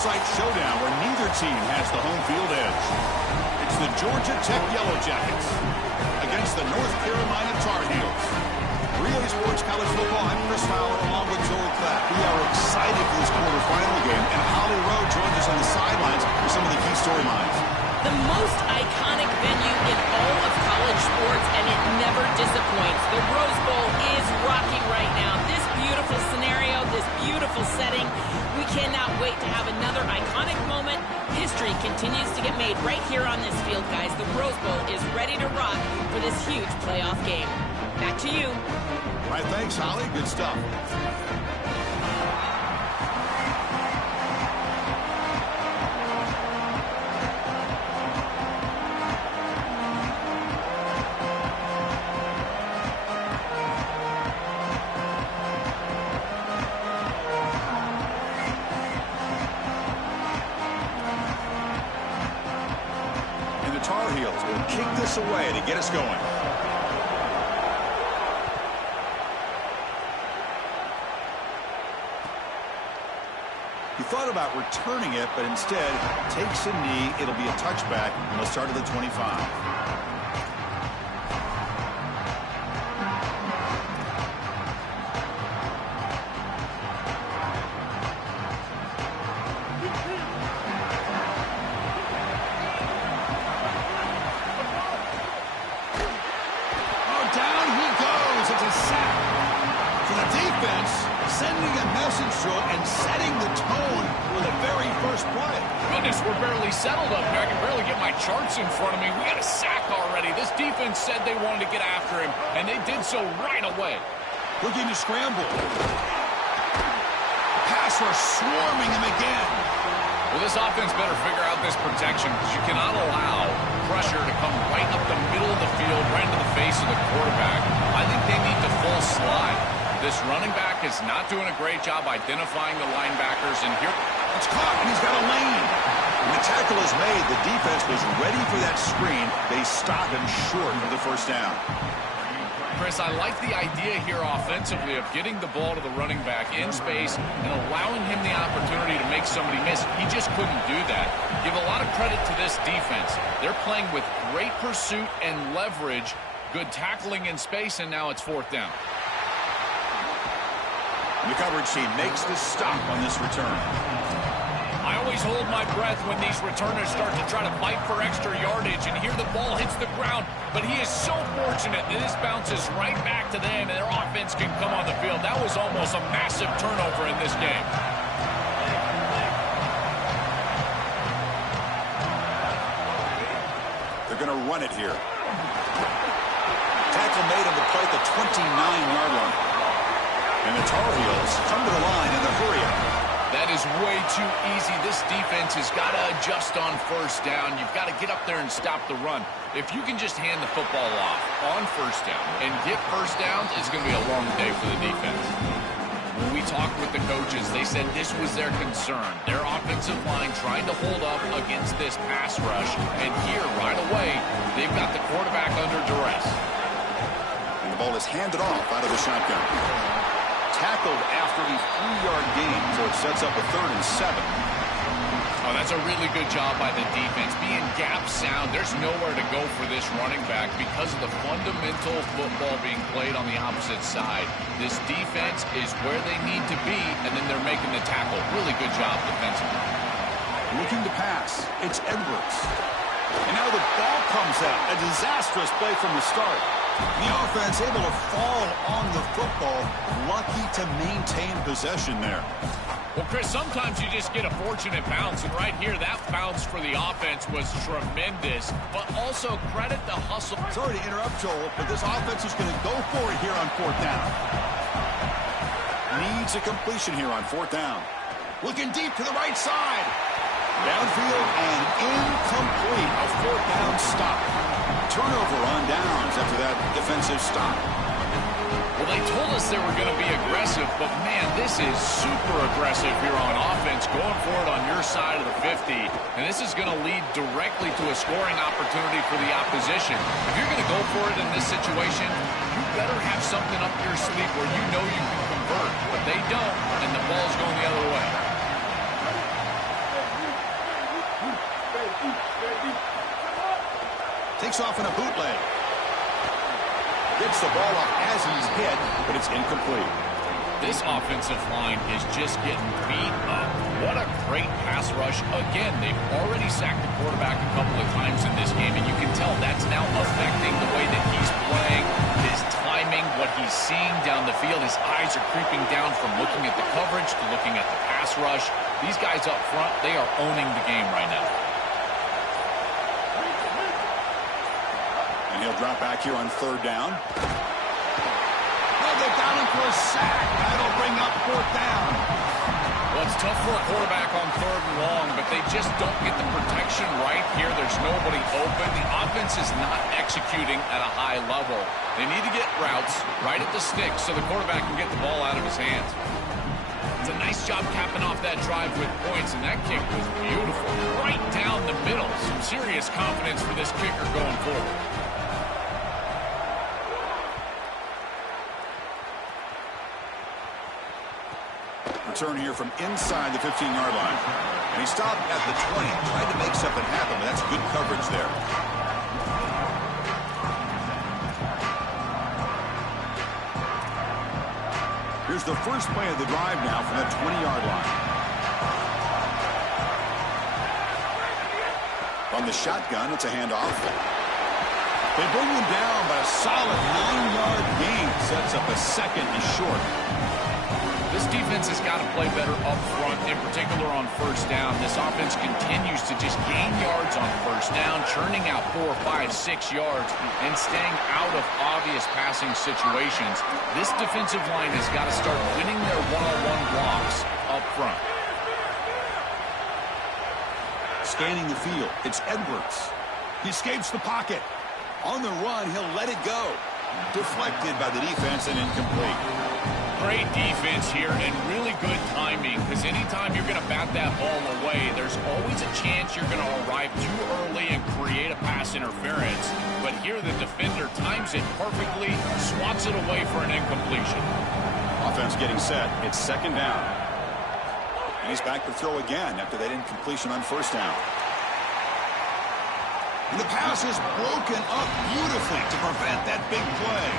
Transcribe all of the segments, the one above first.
Site showdown where neither team has the home field edge. It's the Georgia Tech Yellow Jackets against the North Carolina Tar Heels. Relay Sports College Football, I'm Chris Fowler along with Joel Clapp. We are excited for this quarterfinal game, and Holly Rowe joins us on the sidelines for some of the key storylines. The most iconic venue in all of college sports, and it never disappoints. The Rose Bowl is rocking right now. This beautiful scenario, this beautiful setting. We cannot wait to have another iconic moment. History continues to get made right here on this field, guys. The Rose Bowl is ready to rock for this huge playoff game. Back to you. All right, thanks, Holly. Good stuff. And the Tar Heels will kick this away to get us going. He thought about returning it, but instead takes a knee. It'll be a touchback, and he'll start at the 25. Sending a message to him and setting the tone for the very first play. Goodness, we're barely settled up here. I can barely get my charts in front of me. We got a sack already. This defense said they wanted to get after him, and they did so right away. Looking to scramble. Pass rush swarming him again. Well, this offense better figure out this protection, because you cannot allow pressure to come right up the middle of the field, right into the face of the quarterback. I think they need to full slide. This running back is not doing a great job identifying the linebackers, and here it's caught, and he's got a lane. When the tackle is made, the defense was ready for that screen. They stop him short of the first down. Chris, I like the idea here offensively of getting the ball to the running back in space and allowing him the opportunity to make somebody miss. He just couldn't do that. Give a lot of credit to this defense. They're playing with great pursuit and leverage, good tackling in space, and now it's fourth down. The coverage team makes the stop on this return. I always hold my breath when these returners start to try to fight for extra yardage, and here the ball hits the ground. But he is so fortunate that this bounces right back to them, and their offense can come on the field. That was almost a massive turnover in this game. They're going to run it here. Tackle made on the play at the 29-yard line. And the Tar Heels come to the line in the hurry-up. That is way too easy. This defense has got to adjust on first down. You've got to get up there and stop the run. If you can just hand the football off on first down and get first downs, it's going to be a long day for the defense. When we talked with the coaches, they said this was their concern. Their offensive line trying to hold up against this pass rush. And here, right away, they've got the quarterback under duress. And the ball is handed off out of the shotgun. Tackled after a 3-yard gain, so it sets up a 3rd and 7. Oh, that's a really good job by the defense. Being gap sound, there's nowhere to go for this running back because of the fundamental football being played on the opposite side. This defense is where they need to be, and then they're making the tackle. Really good job defensively. Looking to pass. It's Edwards. And now the ball comes out. A disastrous play from the start. The offense able to fall on the football. Lucky to maintain possession there. Well, Chris, sometimes you just get a fortunate bounce, and right here, that bounce for the offense was tremendous, but also credit the hustle. Sorry to interrupt, Joel, but this offense is going to go for it here on 4th down. Needs a completion here on 4th down. Looking deep to the right side. Downfield and incomplete. A 4th down stop. Turnover on downs after that defensive stop. Well, they told us they were going to be aggressive, but, man, this is super aggressive here on offense, going for it on your side of the 50. And this is going to lead directly to a scoring opportunity for the opposition. If you're going to go for it in this situation, you better have something up your sleeve where you know you can convert. But they don't, and the ball's going the other way. takes off in a bootleg. Gets the ball up as he's hit, but it's incomplete. This offensive line is just getting beat up. What a great pass rush. Again, they've already sacked the quarterback a couple of times in this game, and you can tell that's now affecting the way that he's playing, his timing, what he's seeing down the field. His eyes are creeping down from looking at the coverage to looking at the pass rush. These guys up front, they are owning the game right now. And he'll drop back here on third down. They got him for a sack. That'll bring up fourth down. Well, it's tough for a quarterback on third and long, but they just don't get the protection right here. There's nobody open. The offense is not executing at a high level. They need to get routes right at the stick so the quarterback can get the ball out of his hands. It's a nice job capping off that drive with points, and that kick was beautiful. Right down the middle. Some serious confidence for this kicker going forward. Return here from inside the 15-yard line. And he stopped at the 20, tried to make something happen, but that's good coverage there. Here's the first play of the drive now from the 20-yard line. From the shotgun, it's a handoff. They bring him down, but a solid 9-yard gain sets up a second and short. This defense has got to play better up front, in particular on first down. This offense continues to just gain yards on first down, churning out 4, 5, 6 yards, and staying out of obvious passing situations. This defensive line has got to start winning their one-on-one blocks up front. Scanning the field, it's Edwards. He escapes the pocket. On the run, he'll let it go. Deflected by the defense and incomplete. Great defense here and really good timing, because anytime you're going to bat that ball away, there's always a chance you're going to arrive too early and create a pass interference. But here the defender times it perfectly, swats it away for an incompletion. Offense getting set. It's second down. And he's back to throw again after that incompletion on first down. And the pass is broken up beautifully to prevent that big play.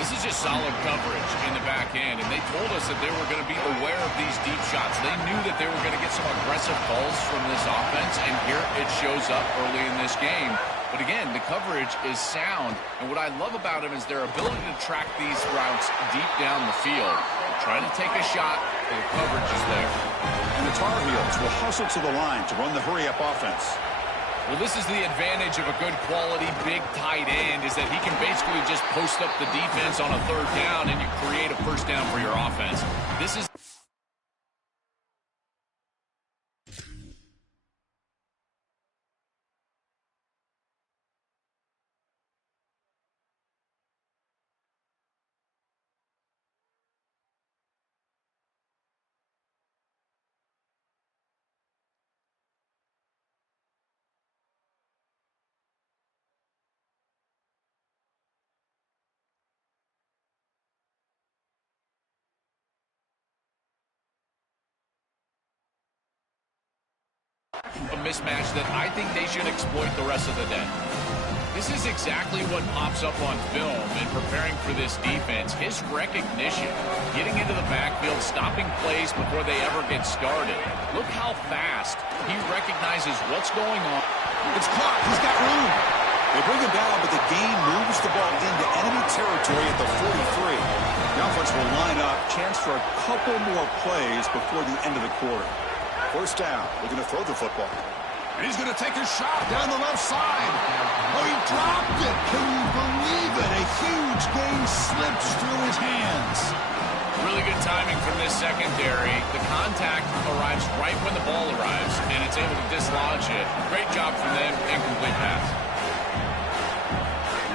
This is just solid coverage in the back end, and they told us that they were going to be aware of these deep shots. They knew that they were going to get some aggressive calls from this offense, and here it shows up early in this game. But again, the coverage is sound, and what I love about them is their ability to track these routes deep down the field. They're trying to take a shot, but the coverage is there. And the Tar Heels will hustle to the line to run the hurry-up offense. Well, this is the advantage of a good quality big tight end, is that he can basically just post up the defense on a third down and you create a first down for your offense. This is a mismatch that I think they should exploit the rest of the day. This is exactly what pops up on film in preparing for this defense. His recognition, getting into the backfield, stopping plays before they ever get started. Look how fast he recognizes what's going on. It's caught. He's got room. They bring him down, but the game moves the ball into enemy territory at the 43. The offense will line up. Chance for a couple more plays before the end of the quarter. First down. Looking to throw the football. And he's going to take a shot down the left side. Oh, he dropped it. Can you believe it? A huge gain slips through his hands. Really good timing from this secondary. The contact arrives right when the ball arrives, and it's able to dislodge it. Great job from them. Incomplete pass.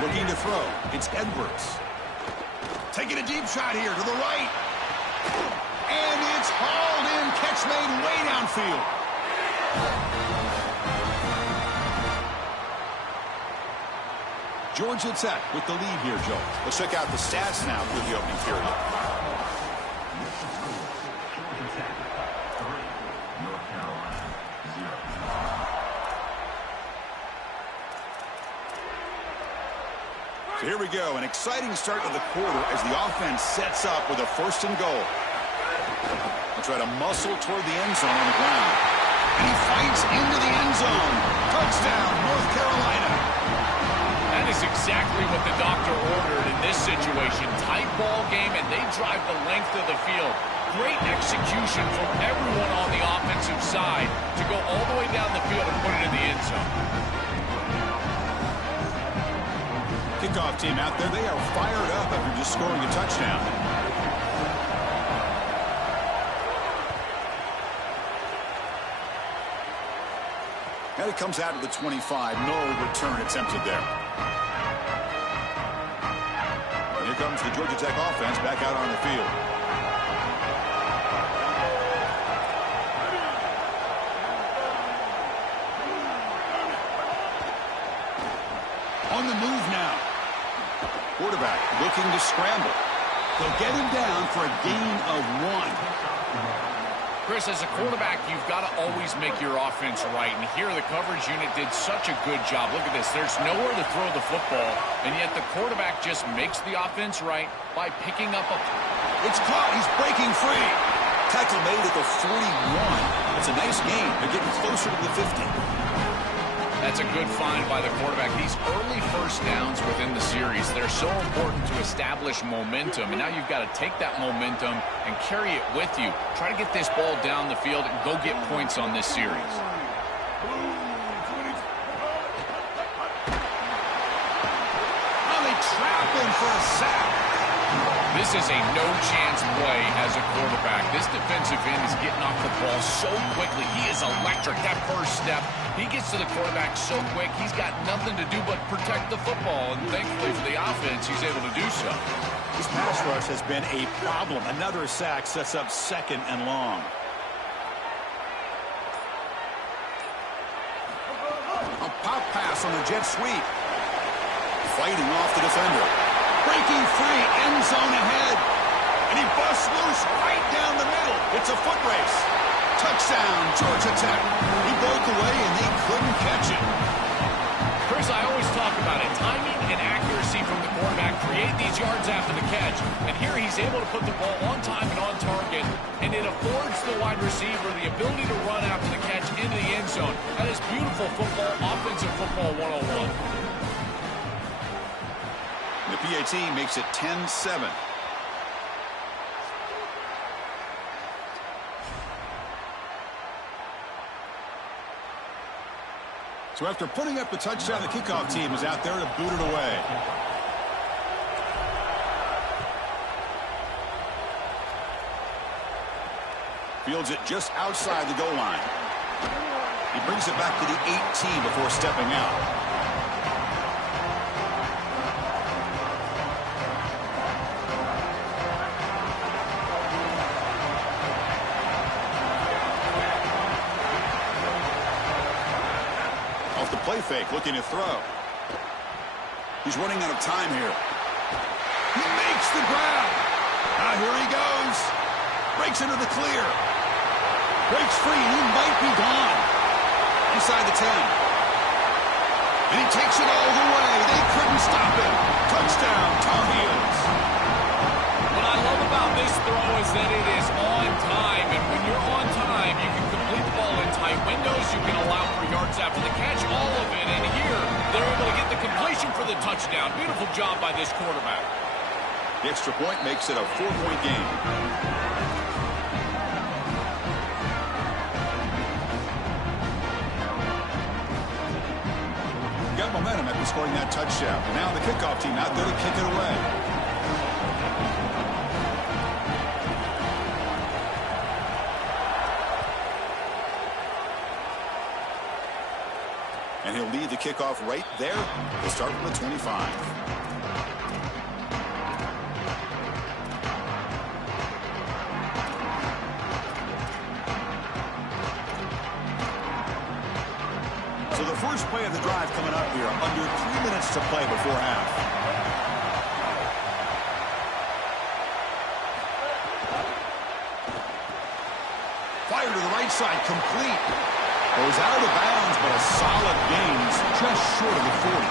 Looking to throw. It's Edwards. Taking a deep shot here to the right. And it's hauled in. Catch made way downfield. Georgia Tech with the lead here, Joe. Let's check out the stats now through the opening period. So here we go, an exciting start to the quarter as the offense sets up with a 1st and goal. They'll try to muscle toward the end zone on the ground. And he fights into the end zone. Touchdown, North Carolina. That is exactly what the doctor ordered in this situation. Tight ball game, and they drive the length of the field. Great execution from everyone on the offensive side to go all the way down the field and put it in the end zone. Kickoff team out there, they are fired up after just scoring a touchdown. And it comes out to the 25. No return attempted there. And here comes the Georgia Tech offense back out on the field. On the move now. Quarterback looking to scramble. They'll get him down for a gain of 1. Chris, as a quarterback, you've got to always make your offense right. And here the coverage unit did such a good job. Look at this. There's nowhere to throw the football. And yet the quarterback just makes the offense right by picking up a... It's caught. He's breaking free. Tackle made at the 41. That's a nice gain. They're getting closer to the 50. That's a good find by the quarterback. These early 1st downs within the series, they're so important to establish momentum. And now you've got to take that momentum and carry it with you. Try to get this ball down the field and go get points on this series. Oh, they trap him for a sack. This is a no-chance play as a quarterback. This defensive end is getting off the ball so quickly. He is electric. That first step, he gets to the quarterback so quick, he's got nothing to do but protect the football. And thankfully for the offense, he's able to do so. This pass rush has been a problem. Another sack sets up 2nd and long. A pop pass on the jet sweep. Fighting off the defender. Breaking free, end zone ahead. And he busts loose right down the middle. It's a foot race. Touchdown, Georgia Tech. He broke away and they couldn't catch it. Chris, I always talk about it. Timing and accuracy from the quarterback create these yards after the catch. And here he's able to put the ball on time and on target. And it affords the wide receiver the ability to run after the catch into the end zone. That is beautiful football, offensive football 101. The PAT makes it 10-7. So after putting up the touchdown, the kickoff team is out there to boot it away. Fields it just outside the goal line. He brings it back to the 18 before stepping out. Play fake, looking to throw. He's running out of time here. He makes the grab. Now here he goes. Breaks into the clear. Breaks free, and he might be gone. Inside the 10. And he takes it all the way. They couldn't stop him. Touchdown, Tar Heels. What I love about this throw is that it is on time. And when you're on time, you can complete the ball in tight windows. You can allow for yards after the catch, all of it. And here, they're able to get the completion for the touchdown. Beautiful job by this quarterback. The extra point makes it a 4-point game. Got momentum after scoring that touchdown. And now the kickoff team out there to kick it away. And he'll lead the kickoff right there. He'll start from the 25. So the first play of the drive coming up here. Under 3 minutes to play before half. Fire to the right side, complete. Goes out of bounds, but a solid gain, just short of the 40.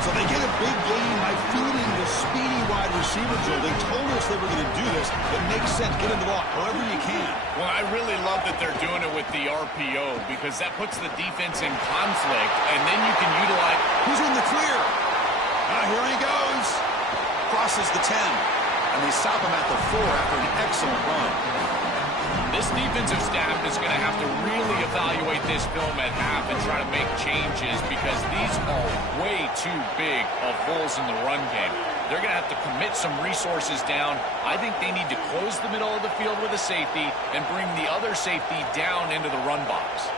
So they get a big gain by feeding the speedy wide receiver, Joe. They told us they were going to do this. It makes sense. Get him the ball however you can. Well, I really love that they're doing it with the RPO because that puts the defense in conflict, and then you can utilize... Who's in the clear? Here he goes. Crosses the 10. And they stop him at the 4 after an excellent run. This defensive staff is going to have to really evaluate this film at half and try to make changes because these are way too big of holes in the run game. They're going to have to commit some resources down. I think they need to close the middle of the field with a safety and bring the other safety down into the run box.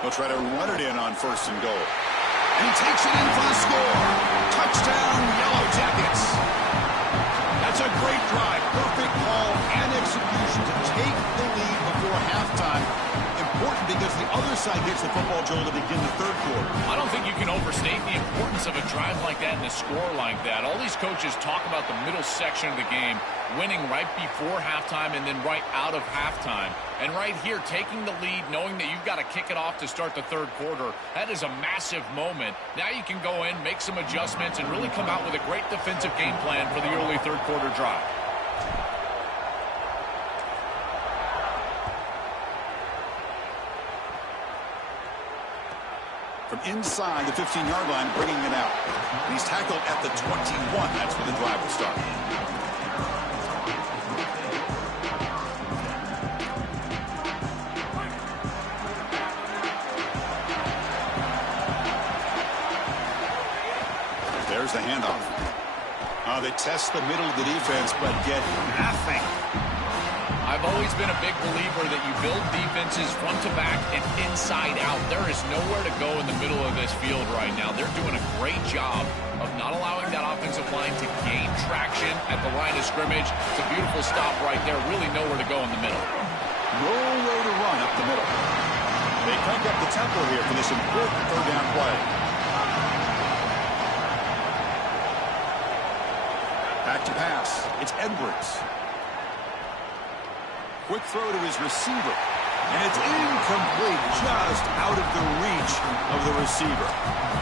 They'll try to run it in on 1st and goal. And he takes it in for the score. Touchdown, Yellow Jackets. That's a great drive. Perfect call and execution to take the lead before halftime. Important because the other side gets the football, Joel, to begin the 3rd quarter. I don't think you can overstate the importance of a drive like that and a score like that. All these coaches talk about the middle section of the game, winning right before halftime and then right out of halftime. And right here, taking the lead, knowing that you've got to kick it off to start the 3rd quarter, that is a massive moment. Now you can go in, make some adjustments, and really come out with a great defensive game plan for the early 3rd quarter drive. From inside the 15-yard line, bringing it out. And he's tackled at the 21. That's where the drive will start. There's the handoff. They test the middle of the defense, but get nothing. I've always been a big believer that you build defenses front to back and inside out. There is nowhere to go in the middle of this field right now. They're doing a great job of not allowing that offensive line to gain traction at the line of scrimmage. It's a beautiful stop right there. Really nowhere to go in the middle. Nowhere to run up the middle. They crank up the tempo here for this important 3rd down play. Back to pass. It's Edwards. Quick throw to his receiver. And it's incomplete, just out of the reach of the receiver.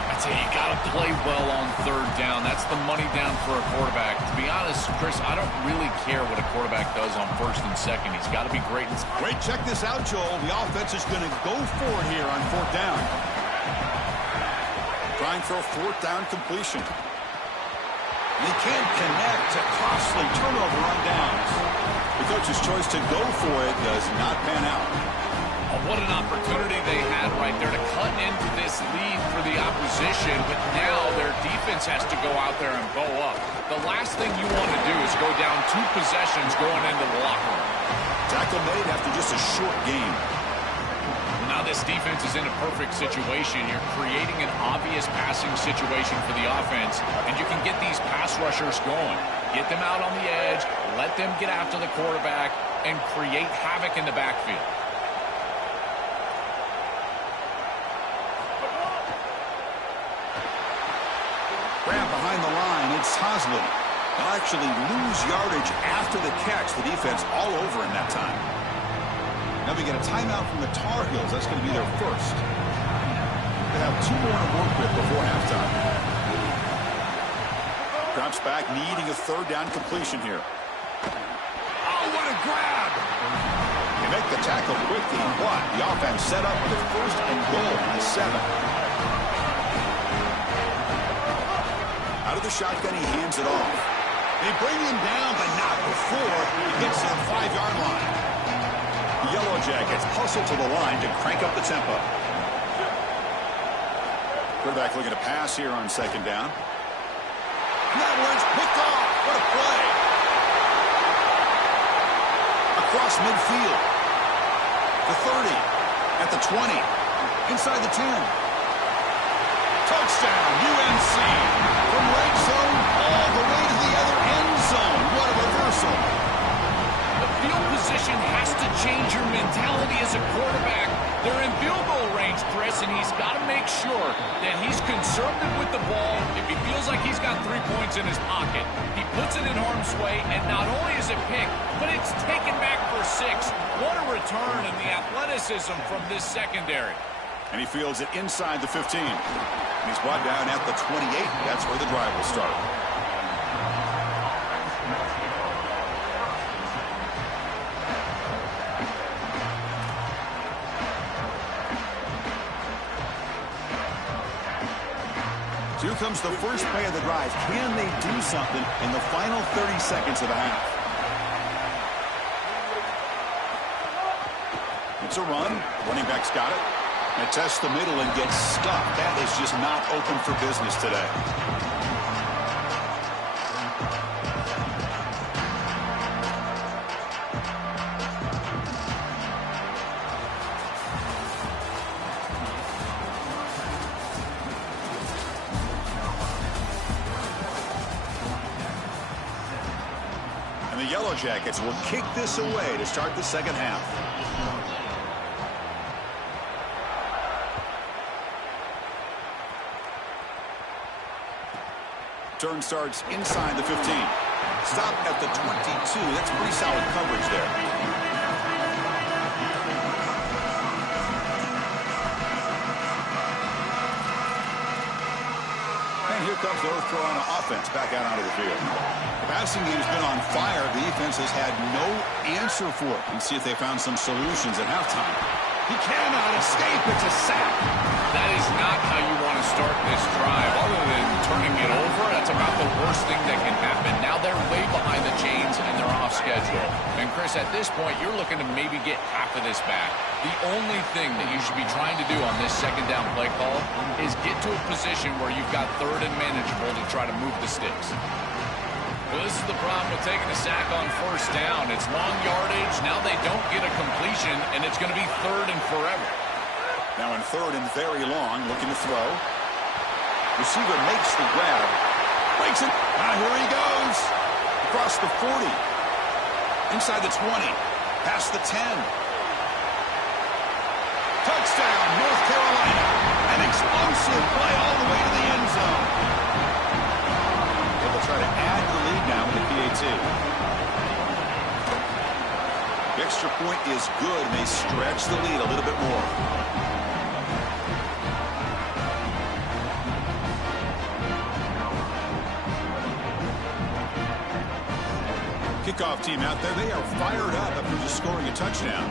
I tell you, you got to play well on 3rd down. That's the money down for a quarterback. To be honest, Chris, I don't really care what a quarterback does on 1st and 2nd. He's got to be great. Wait, check this out, Joel. The offense is going to go for it here on 4th down. Trying for a 4th down completion. They can't connect to costly turnover on downs. The coach's choice to go for it does not pan out. Oh, what an opportunity they had right there to cut into this lead for the opposition, but now their defense has to go out there and bow up. The last thing you want to do is go down 2 possessions going into the locker room. Tackle made after just a short game. Now this defense is in a perfect situation. You're creating an obvious passing situation for the offense, and you can get these pass rushers going. Get them out on the edge, let them get after the quarterback, and create havoc in the backfield. Grab behind the line, it's Tosley. They'll actually lose yardage after the catch. The defense all over in that time. Now we get a timeout from the Tar Heels. That's going to be their first. They have 2 more to work with before halftime. Drops back, needing a 3rd down completion here. Oh, what a grab! They make the tackle quickly, but the offense set up with a 1st and goal on the 7. Out of the shotgun, he hands it off. They bring him down, but not before he gets to the 5-yard line. Yellow Jackets hustle to the line to crank up the tempo. Quarterback looking to pass here on 2nd down. And that one's picked off. What a play. Across midfield. The 30. At the 20. Inside the 10. Touchdown, UNC. From right zone all the way to the other end zone. What a reversal. The field position has to change your mentality as a quarterback. They're in field goal range, Chris, and he's got to make sure that he's conservative with the ball. If he feels like he's got 3 points in his pocket, he puts it in harm's way, and not only is it picked, but it's taken back for 6. What a return and the athleticism from this secondary. And he fields it inside the 15. And he's brought down at the 28. That's where the drive will start. So here comes the first play of the drive. Can they do something in the final 30 seconds of the half? It's a run. Running back's got it. And tests the middle and gets stuck. That is just not open for business today. And the Yellow Jackets will kick this away to start the second half. Turn starts inside the 15. Stop at the 22. That's pretty solid coverage there. And here comes North Carolina offense back out onto the field. The passing game's been on fire. The defense has had no answer for it. Let's see if they found some solutions at halftime. He cannot escape. It's a sack. That is not how you want to start this drive. Other than turning it over, that's about the worst thing that can happen. Now they're way behind the chains and they're off schedule. And Chris, at this point, you're looking to maybe get half of this back. The only thing that you should be trying to do on this second down play call is get to a position where you've got third and manageable to try to move the sticks. Well, this is the problem with taking a sack on first down. It's long yardage. Now they don't get a completion, and it's going to be third and forever. Now in third and very long, looking to throw. Receiver makes the grab. Breaks it. Here he goes. Across the 40. Inside the 20. Past the 10. Touchdown, North Carolina. An explosive play all the way to the end zone. They'll try to add the lead now with the PAT. The extra point is good, and they stretch the lead a little bit more. Kickoff team out there, they are fired up after just scoring a touchdown.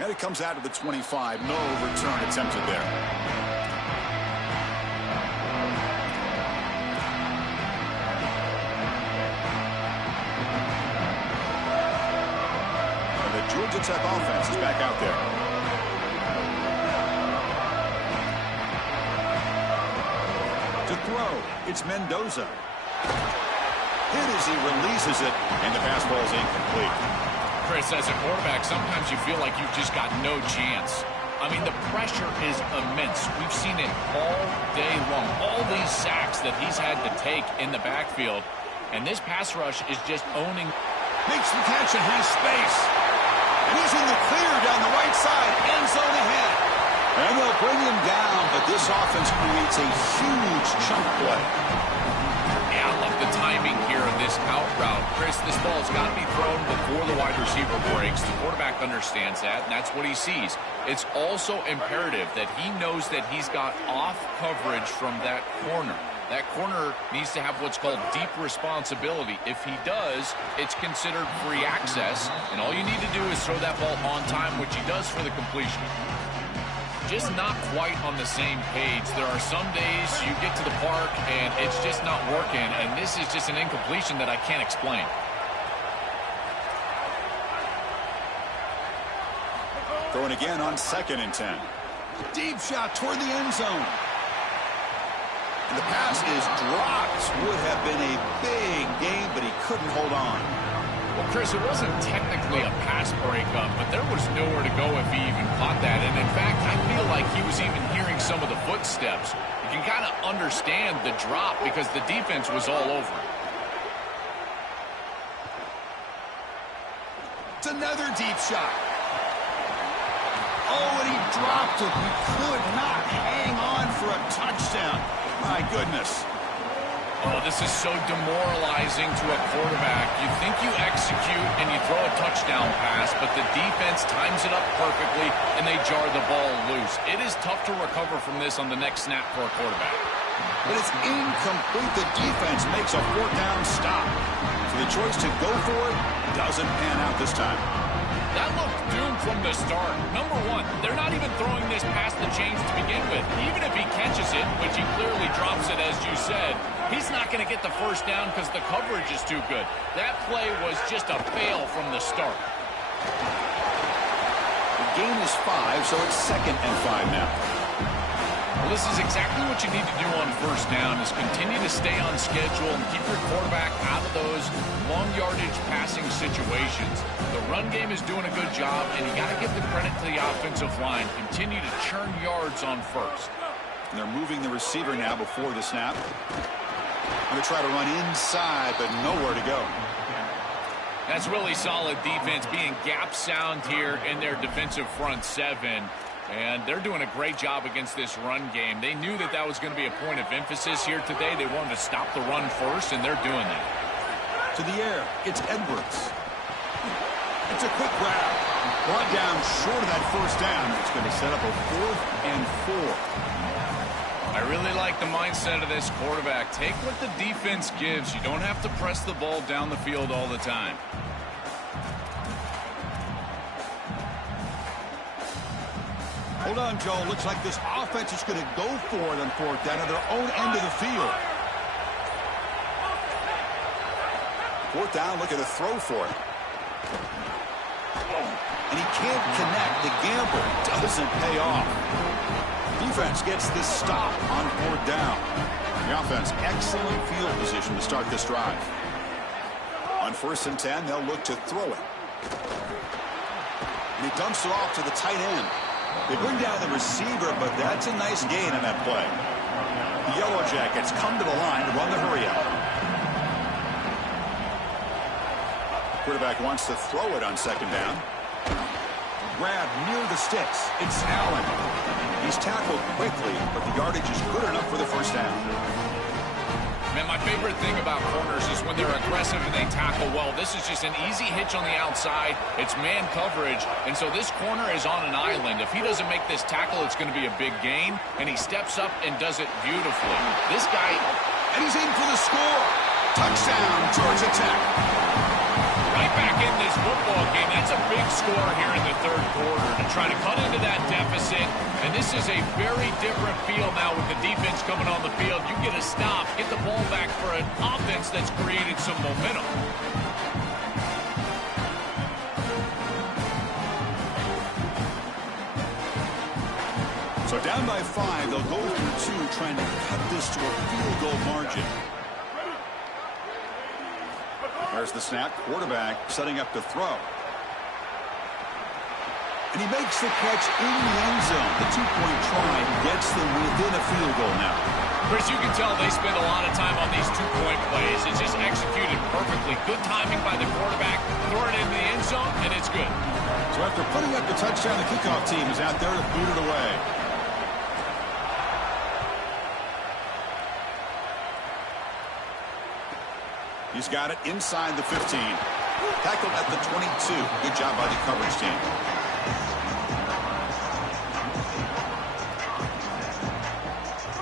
And it comes out of the 25. No return attempted there. And the Georgia Tech offense is back out there. To throw, it's Mendoza. Hit as he releases it, and the pass ball is incomplete. Chris, as a quarterback, sometimes you feel like you've just got no chance. I mean, the pressure is immense. We've seen it all day long. All these sacks that he's had to take in the backfield. And this pass rush is just owning. Makes the catch and has space. And he's in the clear down the right side. End zone ahead. And they'll bring him down, but this offense creates a huge chunk play. Yeah, I love the timing here of this out route. Chris, this ball's got to be thrown before the wide receiver breaks. The quarterback understands that, and that's what he sees. It's also imperative that he knows that he's got off coverage from that corner. That corner needs to have what's called deep responsibility. If he does, it's considered free access, and all you need to do is throw that ball on time, which he does for the completion. Just not quite on the same page. There are some days you get to the park and it's just not working, and this is just an incompletion that I can't explain. Throwing again on 2nd and 10. Deep shot toward the end zone. And the pass is dropped. Would have been a big game, but he couldn't hold on. Well, Chris, it wasn't technically a pass breakup, but there was nowhere to go if he even caught that. And in fact, I feel like he was even hearing some of the footsteps. You can kind of understand the drop because the defense was all over him. It's another deep shot. Oh, and he dropped it. He could not hang on for a touchdown. My goodness. Oh, this is so demoralizing to a quarterback. You think you execute and you throw a touchdown pass, but the defense times it up perfectly and they jar the ball loose. It is tough to recover from this on the next snap for a quarterback. But it's incomplete. The defense makes a fourth down stop. So the choice to go for it doesn't pan out this time. That looked doomed from the start. Number one, they're not even throwing this past the chains to begin with. Even if he catches it, which he clearly drops it as you said, he's not going to get the first down because the coverage is too good. That play was just a fail from the start. The gain is 5, so it's 2nd and 5 now. Well, this is exactly what you need to do on first down is continue to stay on schedule and keep your quarterback out of those long yardage passing situations. The run game is doing a good job, and you got to give the credit to the offensive line. Continue to churn yards on first. And they're moving the receiver now before the snap. Going to try to run inside, but nowhere to go. That's really solid defense, being gap sound here in their defensive front seven. And they're doing a great job against this run game. They knew that that was going to be a point of emphasis here today. They wanted to stop the run first, and they're doing that. To the air, it's Edwards. It's a quick grab. Brought down short of that first down. It's going to set up a 4th and 4. I really like the mindset of this quarterback. Take what the defense gives. You don't have to press the ball down the field all the time. Hold on, Joe. Looks like this offense is going to go for it on 4th down at their own end of the field. 4th down, looking to throw for it. And he can't connect. The gamble doesn't pay off. Defense gets this stop on 4th down. The offense, excellent field position to start this drive. On 1st and 10, they'll look to throw it. And he dumps it off to the tight end. They bring down the receiver, but that's a nice gain on that play. The Yellow Jackets come to the line to run the hurry out. Quarterback wants to throw it on 2nd down. Grab near the sticks. It's Allen. He's tackled quickly, but the yardage is good enough for the first down. Man, my favorite thing about corners is when they're aggressive and they tackle well. This is just an easy hitch on the outside. It's man coverage, and so this corner is on an island. If he doesn't make this tackle, it's going to be a big gain, and he steps up and does it beautifully. This guy, and he's in for the score. Touchdown, Georgia Tech. Right back in this football game. That's a big score here in the 3rd quarter to try to cut into that deficit. And this is a very different feel now with the defense coming on the field. You get a stop, get the ball back for an offense that's created some momentum. So down by 5, they'll go through 2, trying to cut this to a field goal margin. There's the snap. Quarterback setting up to throw. And he makes the catch in the end zone. The 2-point try gets them within a field goal now. Chris, you can tell they spend a lot of time on these 2-point plays. It's just executed perfectly. Good timing by the quarterback. Throw it into the end zone, and it's good. So after putting up the touchdown, the kickoff team is out there to boot it away. He's got it inside the 15. Tackled at the 22. Good job by the coverage team.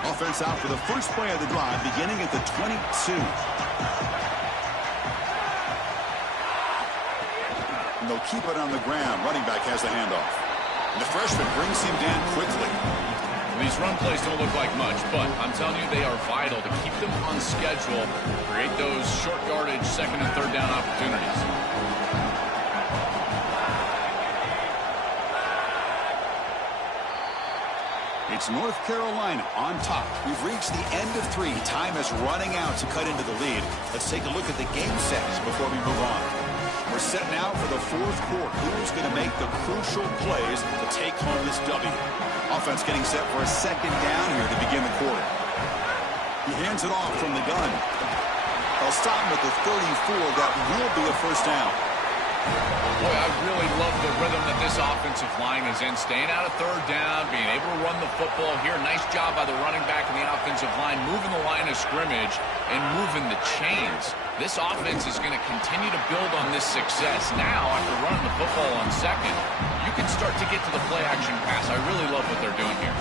Offense out for the first play of the drive, beginning at the 22. And they'll keep it on the ground. Running back has the handoff. And the freshman brings him down quickly. These run plays don't look like much, but I'm telling you they are vital to keep them on schedule, create those short yardage 2nd and 3rd down opportunities. It's North Carolina on top. We've reached the end of 3. Time is running out to cut into the lead. Let's take a look at the game sets before we move on. We're set now for the 4th quarter. Who's going to make the crucial plays to take home this W? Offense getting set for a 2nd down here to begin the quarter. He hands it off from the gun. They'll stop him at the 34. That will be a first down. Boy, I really love the rhythm that this offensive line is in. Staying out of third down, being able to run the football here. Nice job by the running back and the offensive line, moving the line of scrimmage and moving the chains. This offense is going to continue to build on this success. Now, after running the football on second, you can start to get to the play-action pass. I really love what they're doing here.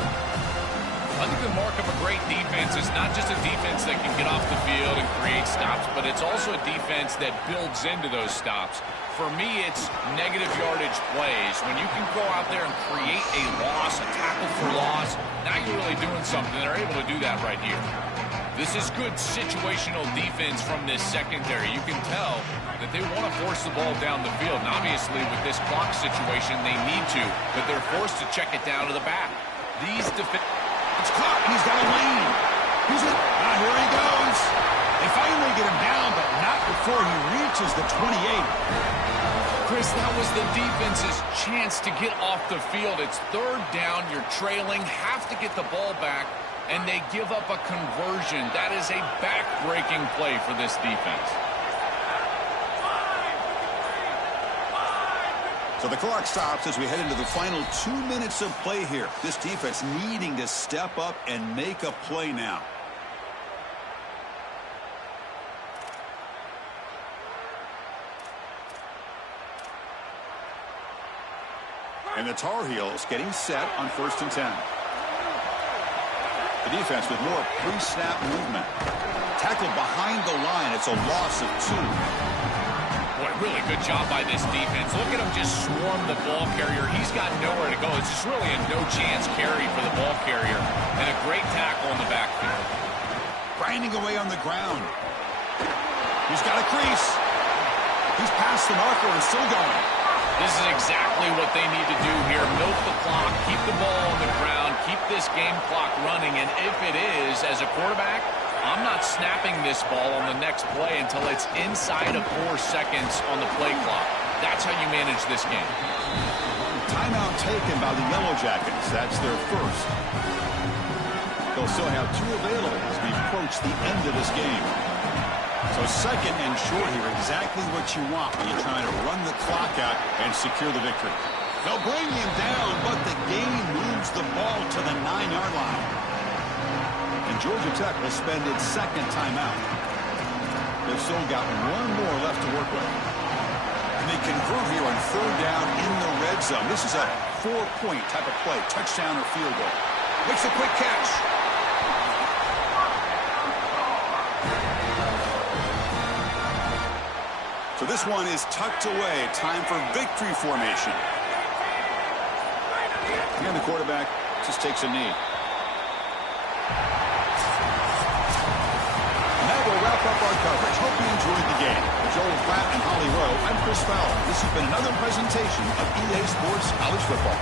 I think the mark of a great defense is not just a defense that can get off the field and create stops, but it's also a defense that builds into those stops. For me, it's negative yardage plays. When you can go out there and create a loss, a tackle for loss, now you're really doing something. They're able to do that right here. This is good situational defense from this secondary. You can tell that they want to force the ball down the field. And obviously, with this clock situation, they need to, but they're forced to check it down to the back. These It's caught. He's got a lane. He's in. Here he goes. They finally get him down, but not before he reaches the 28. Chris, that was the defense's chance to get off the field. It's third down. You're trailing. Have to get the ball back, and they give up a conversion. That is a back-breaking play for this defense. So the clock stops as we head into the final 2 minutes of play here. This defense needing to step up and make a play now. And the Tar Heels getting set on 1st and 10. The defense with more pre-snap movement. Tackled behind the line. It's a loss of 2. Boy, really good job by this defense. Look at him just swarm the ball carrier. He's got nowhere to go. It's just really a no-chance carry for the ball carrier. And a great tackle in the backfield. Grinding away on the ground. He's got a crease. He's past the marker and still going. This is exactly what they need to do here. Milk the clock, keep the ball on the ground, keep this game clock running. And if it is, as a quarterback, I'm not snapping this ball on the next play until it's inside of 4 seconds on the play clock. That's how you manage this game. Timeout taken by the Yellow Jackets. That's their first. They'll still have 2 available as we approach the end of this game. So 2nd and short here, exactly what you want when you're trying to run the clock out and secure the victory. They'll bring him down, but the game moves the ball to the 9-yard line. And Georgia Tech will spend its 2nd timeout. They've still got 1 more left to work with. And they convert here on 3rd down in the red zone. This is a 4-point type of play, touchdown or field goal. Makes a quick catch. So this one is tucked away. Time for victory formation. And the quarterback just takes a knee. And that will wrap up our coverage. Hope you enjoyed the game. For Joel Platt and Holly Rowe, I'm Chris Fowler. This has been another presentation of EA Sports College Football.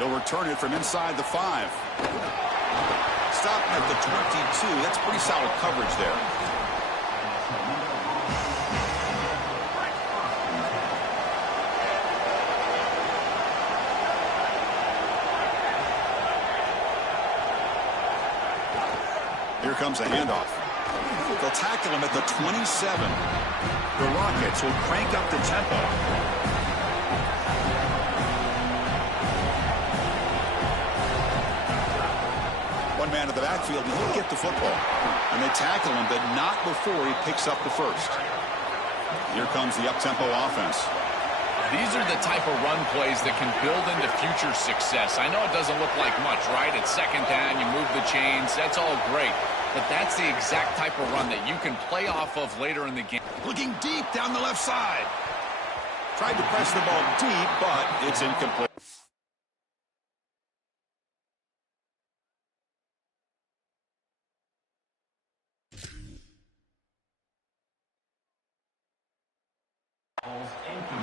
He'll return it from inside the 5. Stopping at the 22. That's pretty solid coverage there. Here comes a handoff. They'll tackle him at the 27. The Rockets will crank up the tempo. One man in the backfield, and he'll get the football. And they tackle him, but not before he picks up the first. Here comes the up-tempo offense. These are the type of run plays that can build into future success. I know it doesn't look like much, right? It's second down, you move the chains, that's all great. But that's the exact type of run that you can play off of later in the game. Looking deep down the left side. Tried to press the ball deep, but it's incomplete.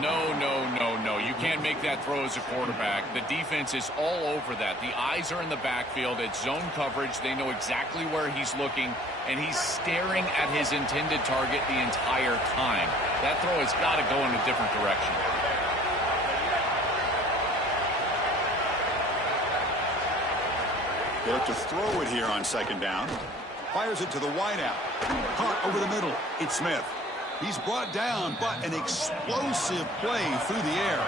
No. You can't make that throw as a quarterback. The defense is all over that. The eyes are in the backfield. It's zone coverage. They know exactly where he's looking, and he's staring at his intended target the entire time. That throw has got to go in a different direction. They look to throw it here on second down. Fires it to the wideout. Caught over the middle. It's Smith. He's brought down, but an explosive play through the air.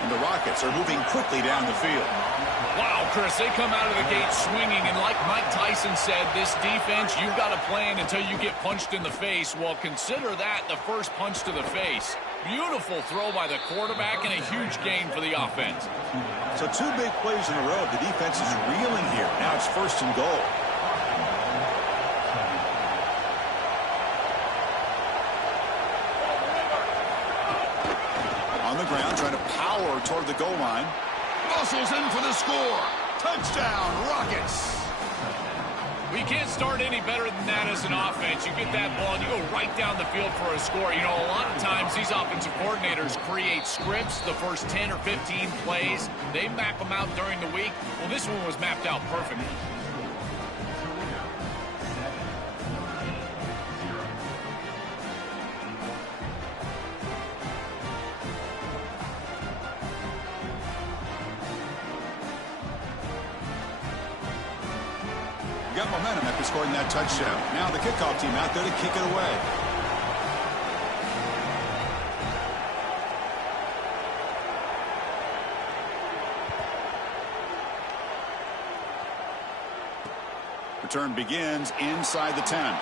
And the Rockets are moving quickly down the field. Wow, Chris, they come out of the gate swinging, and like Mike Tyson said, this defense, you've got to plan until you get punched in the face. Well, consider that the first punch to the face. Beautiful throw by the quarterback and a huge gain for the offense. So 2 big plays in a row. The defense is reeling here. Now it's first and goal. On the ground, trying to power toward the goal line. Muscles in for the score. Touchdown, Rockets. We can't start any better than that as an offense. You get that ball and you go right down the field for a score. You know, a lot of times these offensive coordinators create scripts, the first 10 or 15 plays. They map them out during the week. Well, this one was mapped out perfectly. Got momentum after scoring that touchdown. Now the kickoff team out there to kick it away. Return begins inside the 10.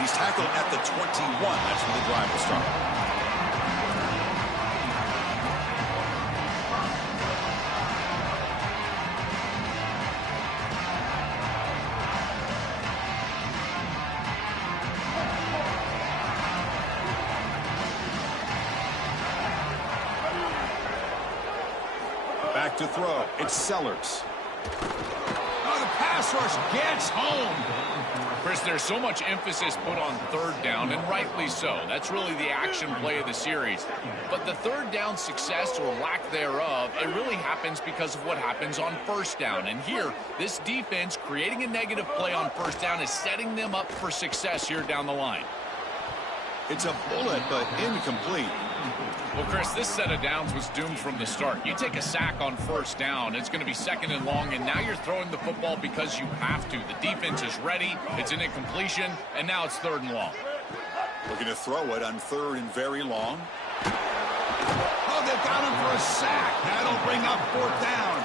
He's tackled at the 21. That's where the drive will start. Back to throw. It's Sellers. Oh, the pass rush gets home. Chris, there's so much emphasis put on third down, and rightly so. That's really the action play of the series. But the third down success or lack thereof, it really happens because of what happens on first down. And here, this defense creating a negative play on first down is setting them up for success here down the line. It's a bullet, but incomplete. Well, Chris, this set of downs was doomed from the start. You take a sack on first down, it's going to be second and long, and now you're throwing the football because you have to. The defense is ready, it's an incompletion, and now it's third and long. Looking to throw it on third and very long. Oh, they've got him for a sack. That'll bring up fourth down.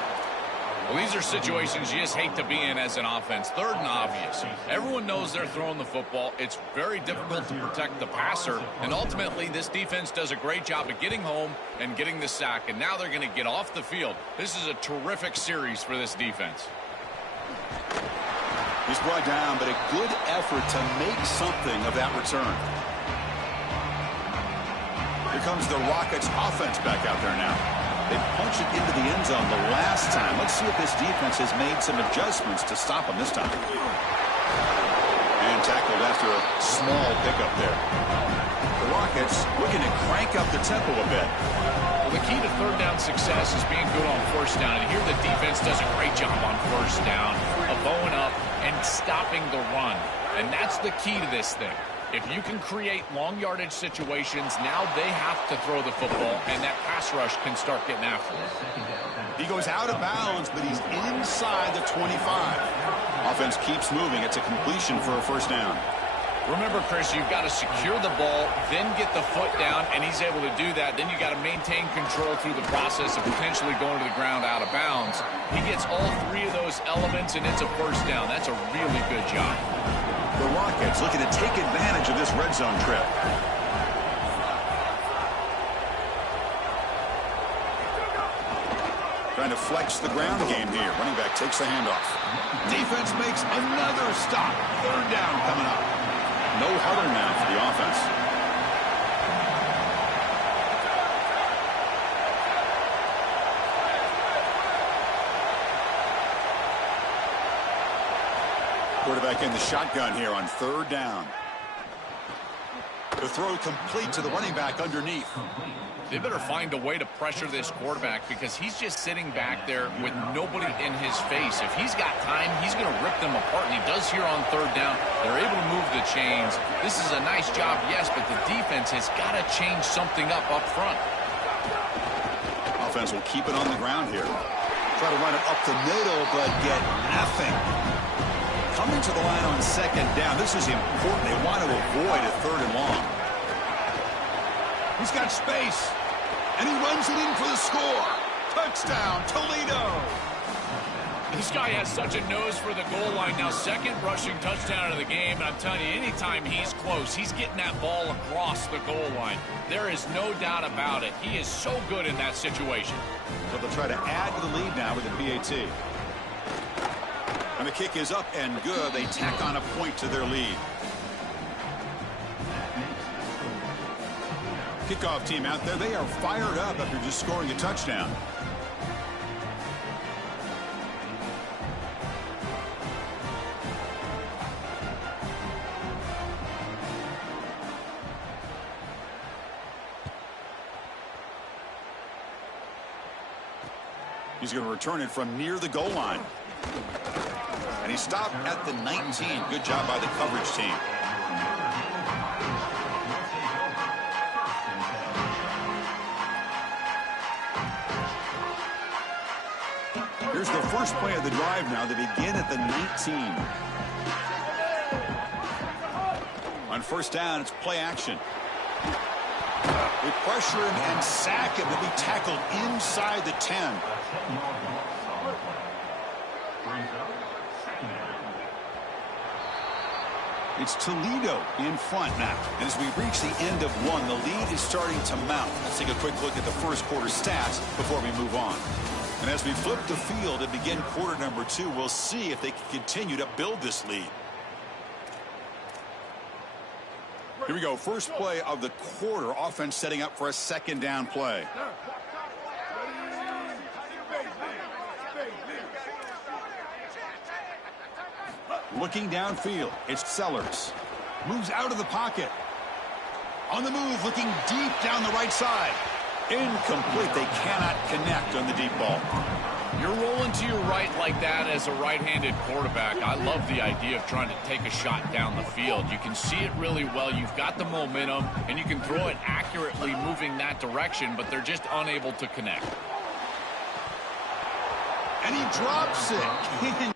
Well, these are situations you just hate to be in as an offense. Third and obvious. Everyone knows they're throwing the football. It's very difficult to protect the passer. And ultimately, this defense does a great job of getting home and getting the sack. And now they're going to get off the field. This is a terrific series for this defense. He's brought down, but a good effort to make something of that return. Here comes the Rockets offense back out there now. They punched it into the end zone the last time. Let's see if this defense has made some adjustments to stop them this time. And tackled after a small pickup there. The Rockets Rockets looking to crank up the tempo a bit. Well, the key to third down success is being good on first down. And here the defense does a great job on first down of bowing up and stopping the run. And that's the key to this thing. If you can create long yardage situations, now they have to throw the football, and that pass rush can start getting after it. He goes out of bounds, but he's inside the 25. Offense keeps moving. It's a completion for a first down. Remember, Chris, you've got to secure the ball, then get the foot down, and he's able to do that. Then you got to maintain control through the process of potentially going to the ground out of bounds. He gets all three of those elements, and it's a first down. That's a really good job. The Rockets looking to take advantage of this red zone trip. Trying to flex the ground game here. Running back takes the handoff. Defense makes another stop. Third down coming up. No huddle now for the offense. Quarterback in the shotgun here on third down. The throw complete to the running back underneath. They better find a way to pressure this quarterback because he's just sitting back there with nobody in his face. If he's got time, he's going to rip them apart, and he does here on third down. They're able to move the chains. This is a nice job, yes, but the defense has got to change something up front. Offense will keep it on the ground here. Try to run it up the middle, but get nothing. Coming to the line on second down. This is important. They want to avoid a third and long. He's got space, and he runs it in for the score. Touchdown, Toledo. This guy has such a nose for the goal line now. Second rushing touchdown of the game, and I'm telling you, anytime he's close, he's getting that ball across the goal line. There is no doubt about it. He is so good in that situation. So they'll try to add to the lead now with the PAT. And the kick is up and good. They tack on a point to their lead. Kickoff team out there. They are fired up after just scoring a touchdown. He's going to return it from near the goal line. And he stopped at the 19. Good job by the coverage team. Here's the first play of the drive now. They begin at the 19. On first down, it's play action. They pressure him and sack him. He'll be tackled inside the 10. It's Toledo in front now. And as we reach the end of one, the lead is starting to mount. Let's take a quick look at the first quarter stats before we move on. And as we flip the field and begin quarter number 2, we'll see if they can continue to build this lead. Here we go. First play of the quarter. Offense setting up for a second down play. Looking downfield, it's Sellers. Moves out of the pocket. On the move, looking deep down the right side. Incomplete. They cannot connect on the deep ball. You're rolling to your right like that as a right-handed quarterback. I love the idea of trying to take a shot down the field. You can see it really well. You've got the momentum, and you can throw it accurately moving that direction, but they're just unable to connect. And he drops it.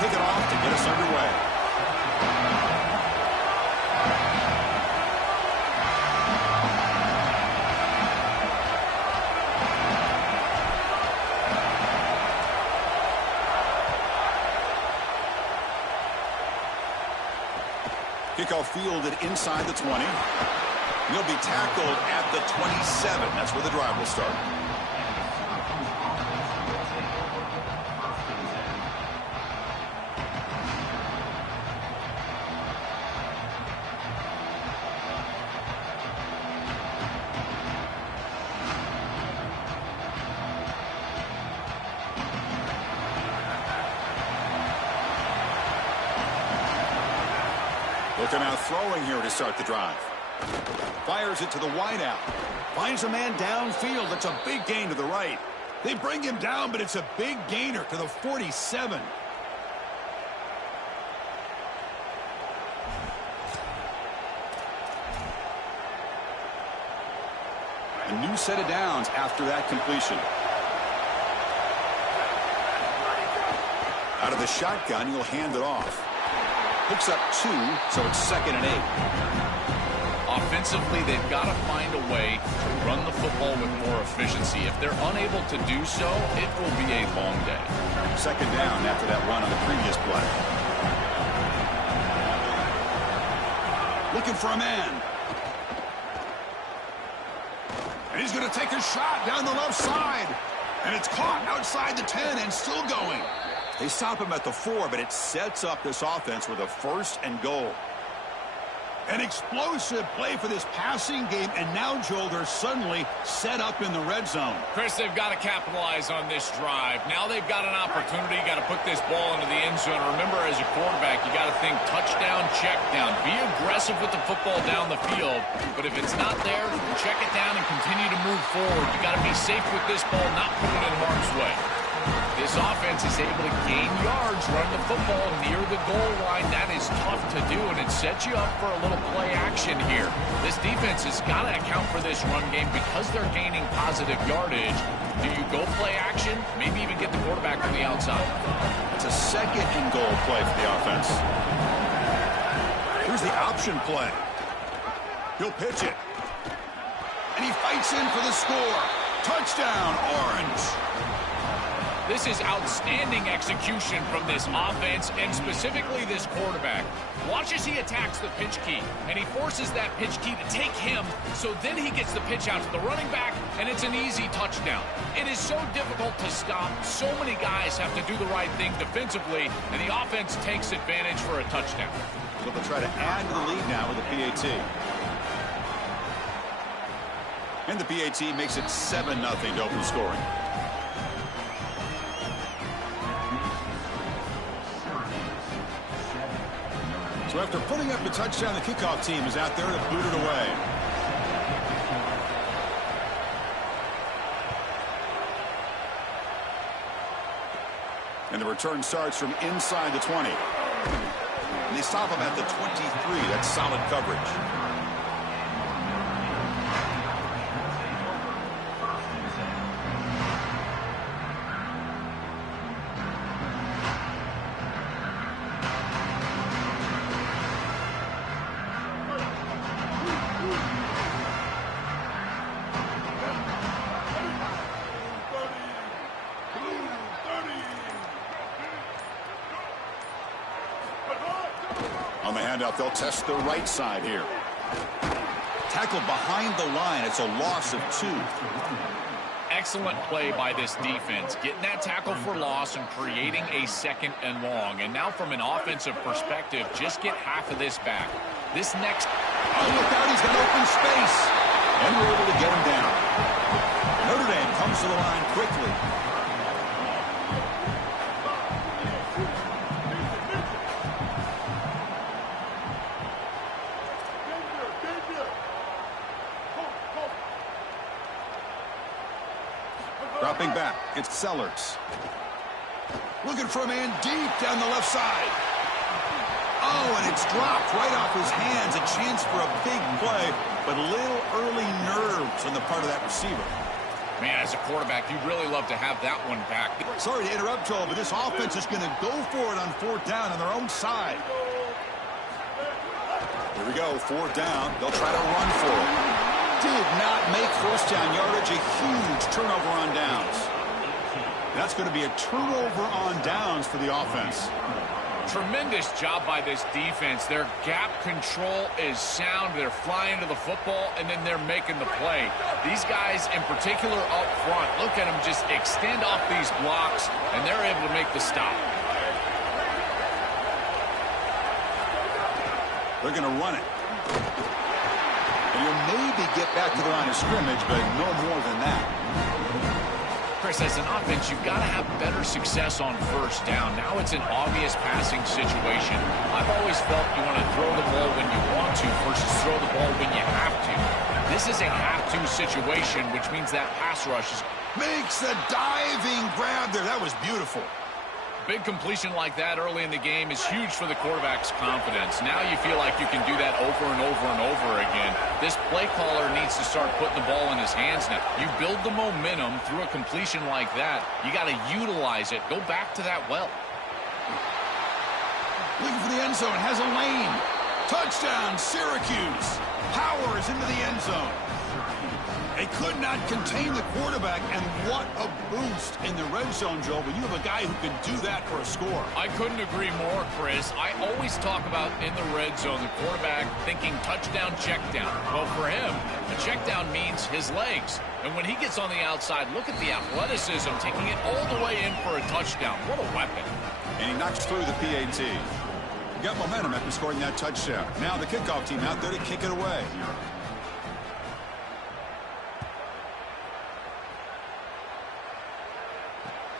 kick it off to get us underway. Kickoff fielded inside the 20. He'll be tackled at the 27. That's where the drive will start. Looking out throwing here to start the drive. Fires it to the wideout. Finds a man downfield. It's a big gain to the right. They bring him down, but it's a big gainer to the 47. A new set of downs after that completion. Out of the shotgun, he'll hand it off. Picks up 2, so it's 2nd and 8. Offensively, they've got to find a way to run the football with more efficiency. If they're unable to do so, it will be a long day. 2nd down after that run on the previous play. Looking for a man. And he's going to take a shot down the left side. And it's caught outside the 10 and still going. They stop him at the 4, but it sets up this offense with a 1st and goal. An explosive play for this passing game, and now, Joel, they're suddenly set up in the red zone. Chris, they've got to capitalize on this drive. Now they've got an opportunity. You got to put this ball into the end zone. Remember, as a quarterback, you got to think touchdown, check down. Be aggressive with the football down the field. But if it's not there, check it down and continue to move forward. You got to be safe with this ball, not put it in harm's way. This offense is able to gain yards, run the football near the goal line. That is tough to do, and it sets you up for a little play action here. This defense has got to account for this run game because they're gaining positive yardage. Do you go play action? Maybe even get the quarterback on the outside. It's a 2nd and goal play for the offense. Here's the option play. He'll pitch it. And he fights in for the score. Touchdown, Orange. This is outstanding execution from this offense and specifically this quarterback. Watch as he attacks the pitch key, and he forces that pitch key to take him, so then he gets the pitch out to the running back, and it's an easy touchdown. It is so difficult to stop. So many guys have to do the right thing defensively, and the offense takes advantage for a touchdown. So they'll try to add to the lead now with the PAT. And the PAT makes it 7-0 to open scoring. So after putting up the touchdown, the kickoff team is out there to boot it away. And the return starts from inside the 20. And they stop him at the 23. That's solid coverage. On the handoff, they'll test the right side here. Tackled behind the line. It's a loss of 2. Excellent play by this defense. Getting that tackle for loss and creating a 2nd and long. And now from an offensive perspective, just get half of this back. This next... Oh, look out. He's got open space. And we're able to get him down. Notre Dame comes to the line quickly. Dropping back, it's Sellers. Looking for a man deep down the left side. Oh, and it's dropped right off his hands. A chance for a big play, but a little early nerves on the part of that receiver. Man, as a quarterback, you'd really love to have that one back. Sorry to interrupt, Joel, but this offense is going to go for it on 4th down on their own side. Here we go, 4th down. They'll try to run for it. Did not make 1st down yardage. A huge turnover on downs. That's going to be a turnover on downs for the offense. Tremendous job by this defense. Their gap control is sound. They're flying to the football, and then they're making the play. These guys, in particular up front, look at them just extend off these blocks, and they're able to make the stop. They're going to run it. And you'll maybe get back to the line of scrimmage, but no more than that. Chris, as an offense, you've got to have better success on 1st down. Now it's an obvious passing situation. I've always felt you want to throw the ball when you want to versus throw the ball when you have to. This is a have-to situation, which means that pass rush is... Makes a diving grab there. That was beautiful. Big completion like that early in the game is huge for the quarterback's confidence. Now you feel like you can do that over and over and over again. This play caller needs to start putting the ball in his hands now. You build the momentum through a completion like that. You got to utilize it. Go back to that well. Looking for the end zone. Has a lane. Touchdown, Syracuse. Powers into the end zone. They could not contain the quarterback, and what a boost in the red zone, Joe. But you have a guy who can do that for a score. I couldn't agree more, Chris. I always talk about in the red zone, the quarterback thinking touchdown, check down. Well, for him, a check down means his legs. And when he gets on the outside, look at the athleticism, taking it all the way in for a touchdown. What a weapon. And he knocks through the PAT. Got momentum after scoring that touchdown. Now the kickoff team out there to kick it away.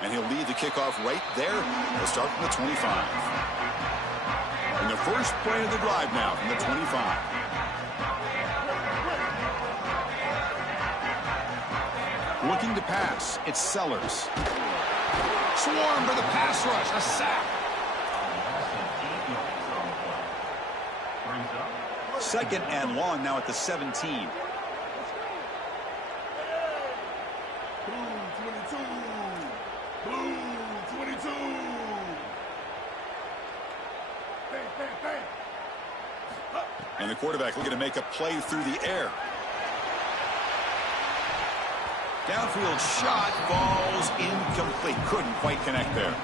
And he'll lead the kickoff right there. He'll start from the 25. And the first play of the drive now from the 25. Looking to pass. It's Sellers. Swarm for the pass rush. A sack. 2nd and long now at the 17. And the quarterback looking to make a play through the air. Downfield shot falls incomplete. Couldn't quite connect there.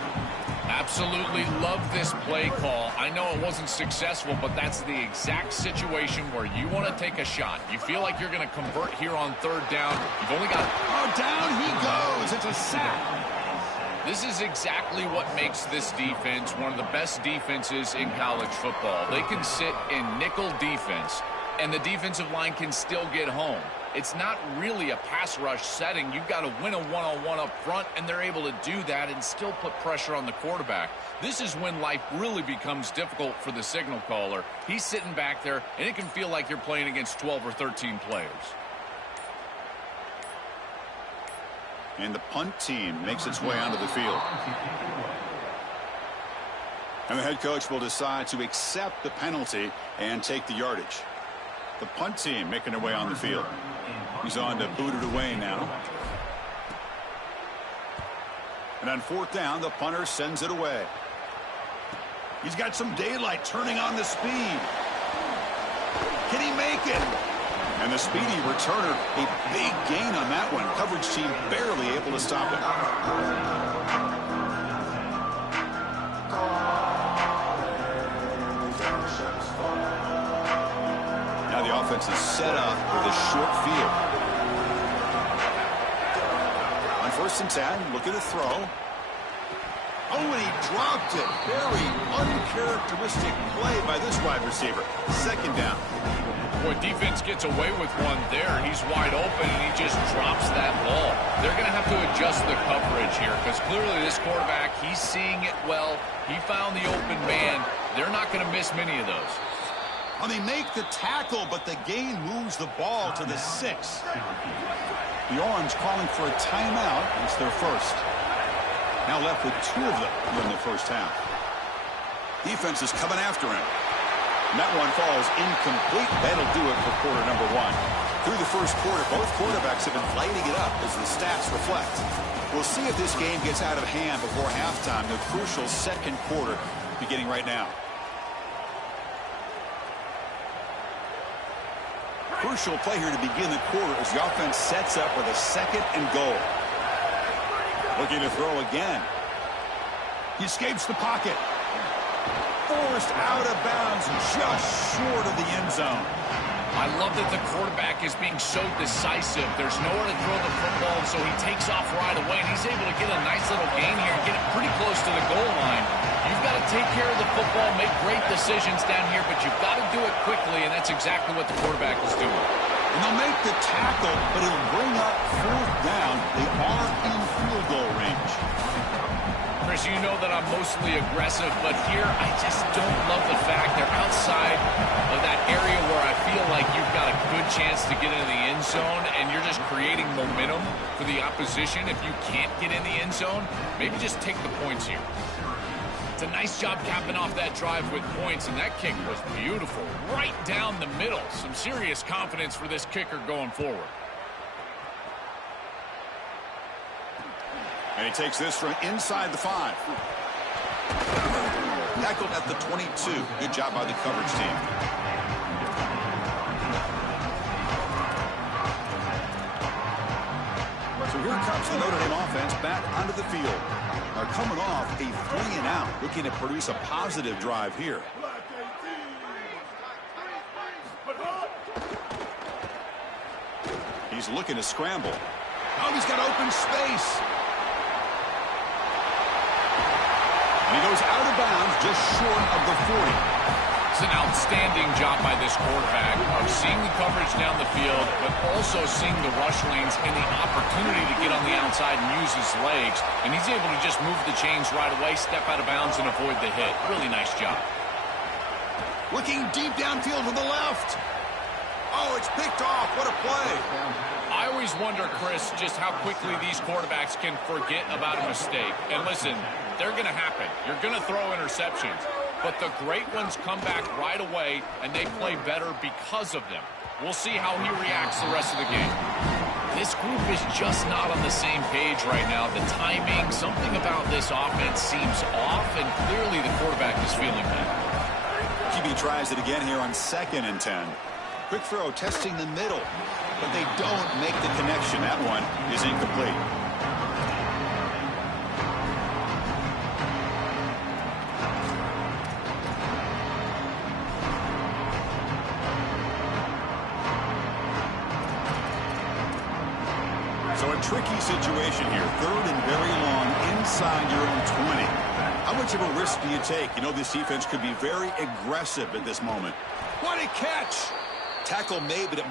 Absolutely love this play call. I know it wasn't successful, but that's the exact situation where you want to take a shot. You feel like you're going to convert here on 3rd down. You've only got... Oh, down he goes. It's a sack. This is exactly what makes this defense one of the best defenses in college football. They can sit in nickel defense, and the defensive line can still get home. It's not really a pass rush setting. You've got to win a one-on-one up front, and they're able to do that and still put pressure on the quarterback. This is when life really becomes difficult for the signal caller. He's sitting back there, and it can feel like you're playing against 12 or 13 players. And the punt team makes its way onto the field. And the head coach will decide to accept the penalty and take the yardage. The punt team making their way on the field. He's on to boot it away now. And on 4th down, the punter sends it away. He's got some daylight, turning on the speed. Can he make it? And the speedy returner, a big gain on that one. Coverage team barely able to stop it. Now the offense is set up with a short field. On 1st and 10, look at the throw. Oh, and he dropped it. Very uncharacteristic play by this wide receiver. 2nd down. Boy, defense gets away with one there. He's wide open, and he just drops that ball. They're going to have to adjust the coverage here because clearly this quarterback, he's seeing it well. He found the open man. They're not going to miss many of those. Well, they make the tackle, but the gain moves the ball to the 6. The Orange calling for a timeout. It's their first. Now left with 2 of them in the first half. Defense is coming after him. And that one falls incomplete. That'll do it for quarter number 1. Through the first quarter, both quarterbacks have been lighting it up as the stats reflect. We'll see if this game gets out of hand before halftime, the crucial second quarter beginning right now. Crucial play here to begin the quarter as the offense sets up with a 2nd and goal. Looking to throw again. He escapes the pocket. Forced out of bounds just short of the end zone. I love that the quarterback is being so decisive. There's nowhere to throw the football, so he takes off right away, and he's able to get a nice little gain here and get it pretty close to the goal line. You've got to take care of the football, make great decisions down here, but you've got to do it quickly, and that's exactly what the quarterback is doing. And they'll make the tackle, but it'll bring up 4th down. They are in field goal range. Chris, you know that I'm mostly aggressive, but here I just don't love the fact they're outside of that area where I feel like you've got a good chance to get into the end zone, and you're just creating momentum for the opposition. If you can't get in the end zone, maybe just take the points here. It's a nice job capping off that drive with points, and that kick was beautiful. Right down the middle. Some serious confidence for this kicker going forward. And he takes this from inside the 5. Tackled at the 22. Good job by the coverage team. So here comes the Notre Dame offense back onto the field. They're coming off a 3-and-out, looking to produce a positive drive here. He's looking to scramble. Oh, he's got open space. And he goes out of bounds just short of the 40. It's an outstanding job by this quarterback of seeing the coverage down the field, but also seeing the rush lanes and the opportunity to get on the outside and use his legs. And he's able to just move the chains right away, step out of bounds, and avoid the hit. Really nice job. Looking deep downfield to the left. Oh, it's picked off. What a play. I always wonder, Chris, just how quickly these quarterbacks can forget about a mistake. And listen, they're going to happen. You're going to throw interceptions. But the great ones come back right away, and they play better because of them. We'll see how he reacts the rest of the game. This group is just not on the same page right now. The timing, something about this offense seems off, and clearly the quarterback is feeling that. QB tries it again here on 2nd and 10. Quick throw testing the middle, but they don't make the connection. That one is incomplete. So a tricky situation here. 3rd and very long inside your own 20. How much of a risk do you take? You know this defense could be very aggressive at this moment. What a catch! Tackle made, but it...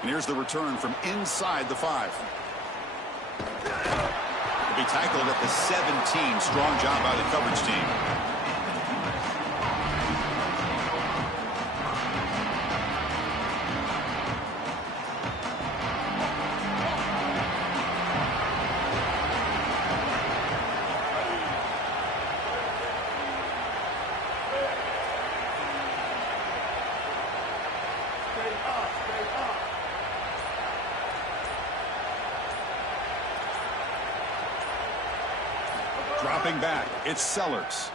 And here's the return from inside the 5. He'll be tackled at the 17. Strong job by the coverage team. Dropping back, it's Sellers.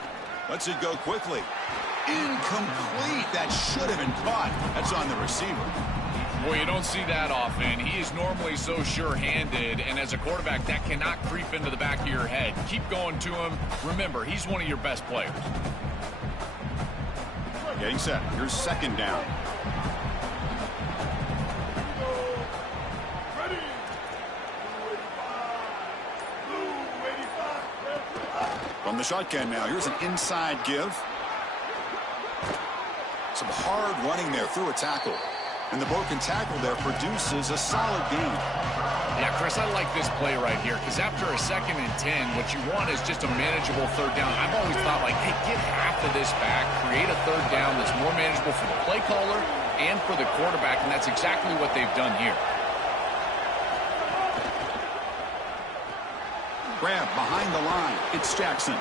Lets it go quickly. Incomplete. That should have been caught. That's on the receiver. Well, you don't see that often. He is normally so sure-handed, and as a quarterback, that cannot creep into the back of your head. Keep going to him. Remember, he's one of your best players. Getting set. Here's second down. From the shotgun now, here's an inside give. Some hard running there through a tackle. And the broken tackle there produces a solid gain. Yeah, Chris, I like this play right here because after a 2nd and 10, what you want is just a manageable 3rd down. I've always thought, like, hey, get half of this back, create a 3rd down that's more manageable for the play caller and for the quarterback, and that's exactly what they've done here. Grab behind the line. It's Jackson.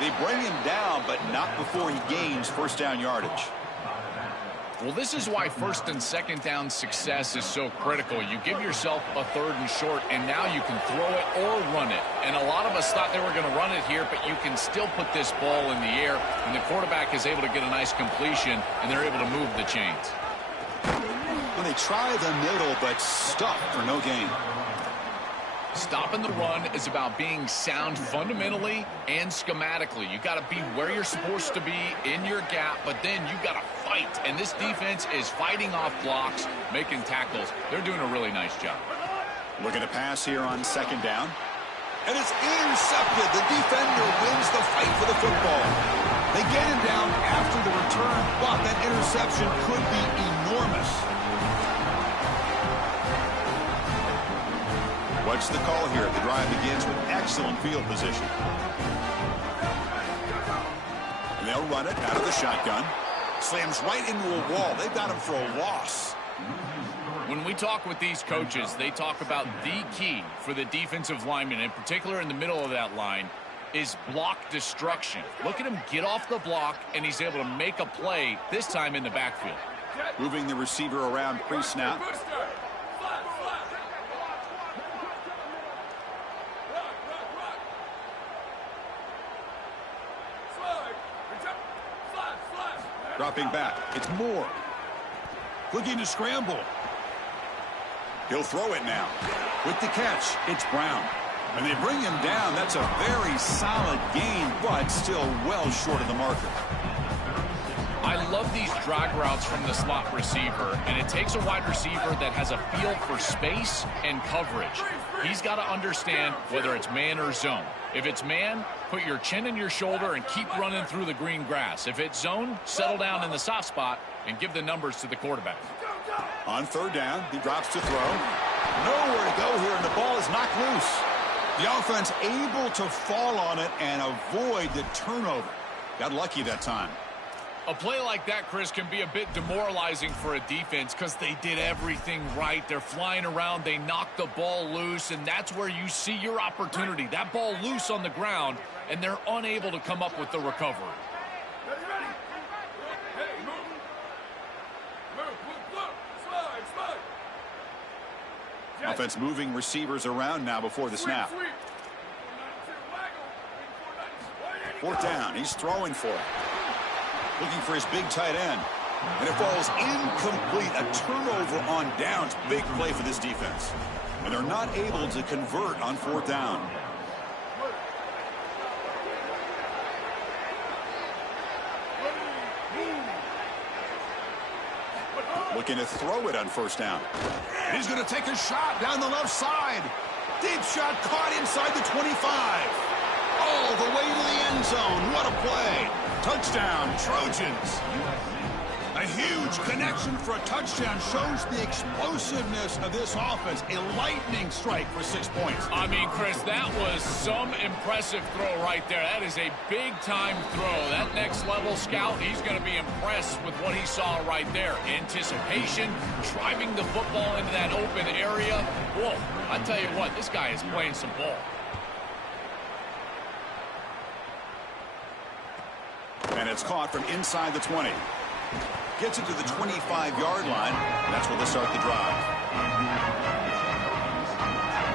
They bring him down, but not before he gains first down yardage. Well, this is why 1st and 2nd down success is so critical. You give yourself a 3rd and short, and now you can throw it or run it. And a lot of us thought they were going to run it here, but you can still put this ball in the air, and the quarterback is able to get a nice completion, and they're able to move the chains. Well, they try the middle, but stuck for no gain. Stopping the run is about being sound fundamentally and schematically. You got to be where you're supposed to be in your gap, but then you got to fight. And this defense is fighting off blocks, making tackles. They're doing a really nice job. Looking to pass here on 2nd down. And it's intercepted. The defender wins the fight for the football. They get him down after the return, but that interception could be enormous. What's the call here? The drive begins with excellent field position. And they'll run it out of the shotgun. Slams right into a wall. They've got him for a loss. When we talk with these coaches, they talk about the key for the defensive lineman, in particular in the middle of that line, is block destruction. Look at him get off the block, and he's able to make a play, this time in the backfield. Moving the receiver around pre-snap. Dropping back, it's Moore. Looking to scramble. He'll throw it now. With the catch, it's Brown. And they bring him down. That's a very solid gain, but still well short of the marker. I love these drag routes from the slot receiver, and it takes a wide receiver that has a feel for space and coverage. He's got to understand whether it's man or zone. If it's man, put your chin in your shoulder and keep running through the green grass. If it's zone, settle down in the soft spot and give the numbers to the quarterback. On 3rd down, he drops to throw. Nowhere to go here, and the ball is knocked loose. The offense able to fall on it and avoid the turnover. Got lucky that time. A play like that, Chris, can be a bit demoralizing for a defense because they did everything right. They're flying around. They knocked the ball loose, and that's where you see your opportunity. That ball loose on the ground, and they're unable to come up with the recovery. Offense moving receivers around now before the snap. Fourth down. He's throwing for it. Looking for his big tight end. And it falls incomplete. A turnover on downs. Big play for this defense. And they're not able to convert on fourth down. Looking to throw it on first down. And he's going to take a shot down the left side. Deep shot caught inside the 25. All the way to the end zone. What a play. Touchdown, Trojans. A huge connection for a touchdown shows the explosiveness of this offense. A lightning strike for 6 points. I mean, Chris, that was some impressive throw right there. That is a big-time throw. That next-level scout, he's going to be impressed with what he saw right there. Anticipation, driving the football into that open area. Whoa, I tell you what, this guy is playing some ball. And it's caught from inside the 20. Gets it to the 25-yard line. That's where they start the drive.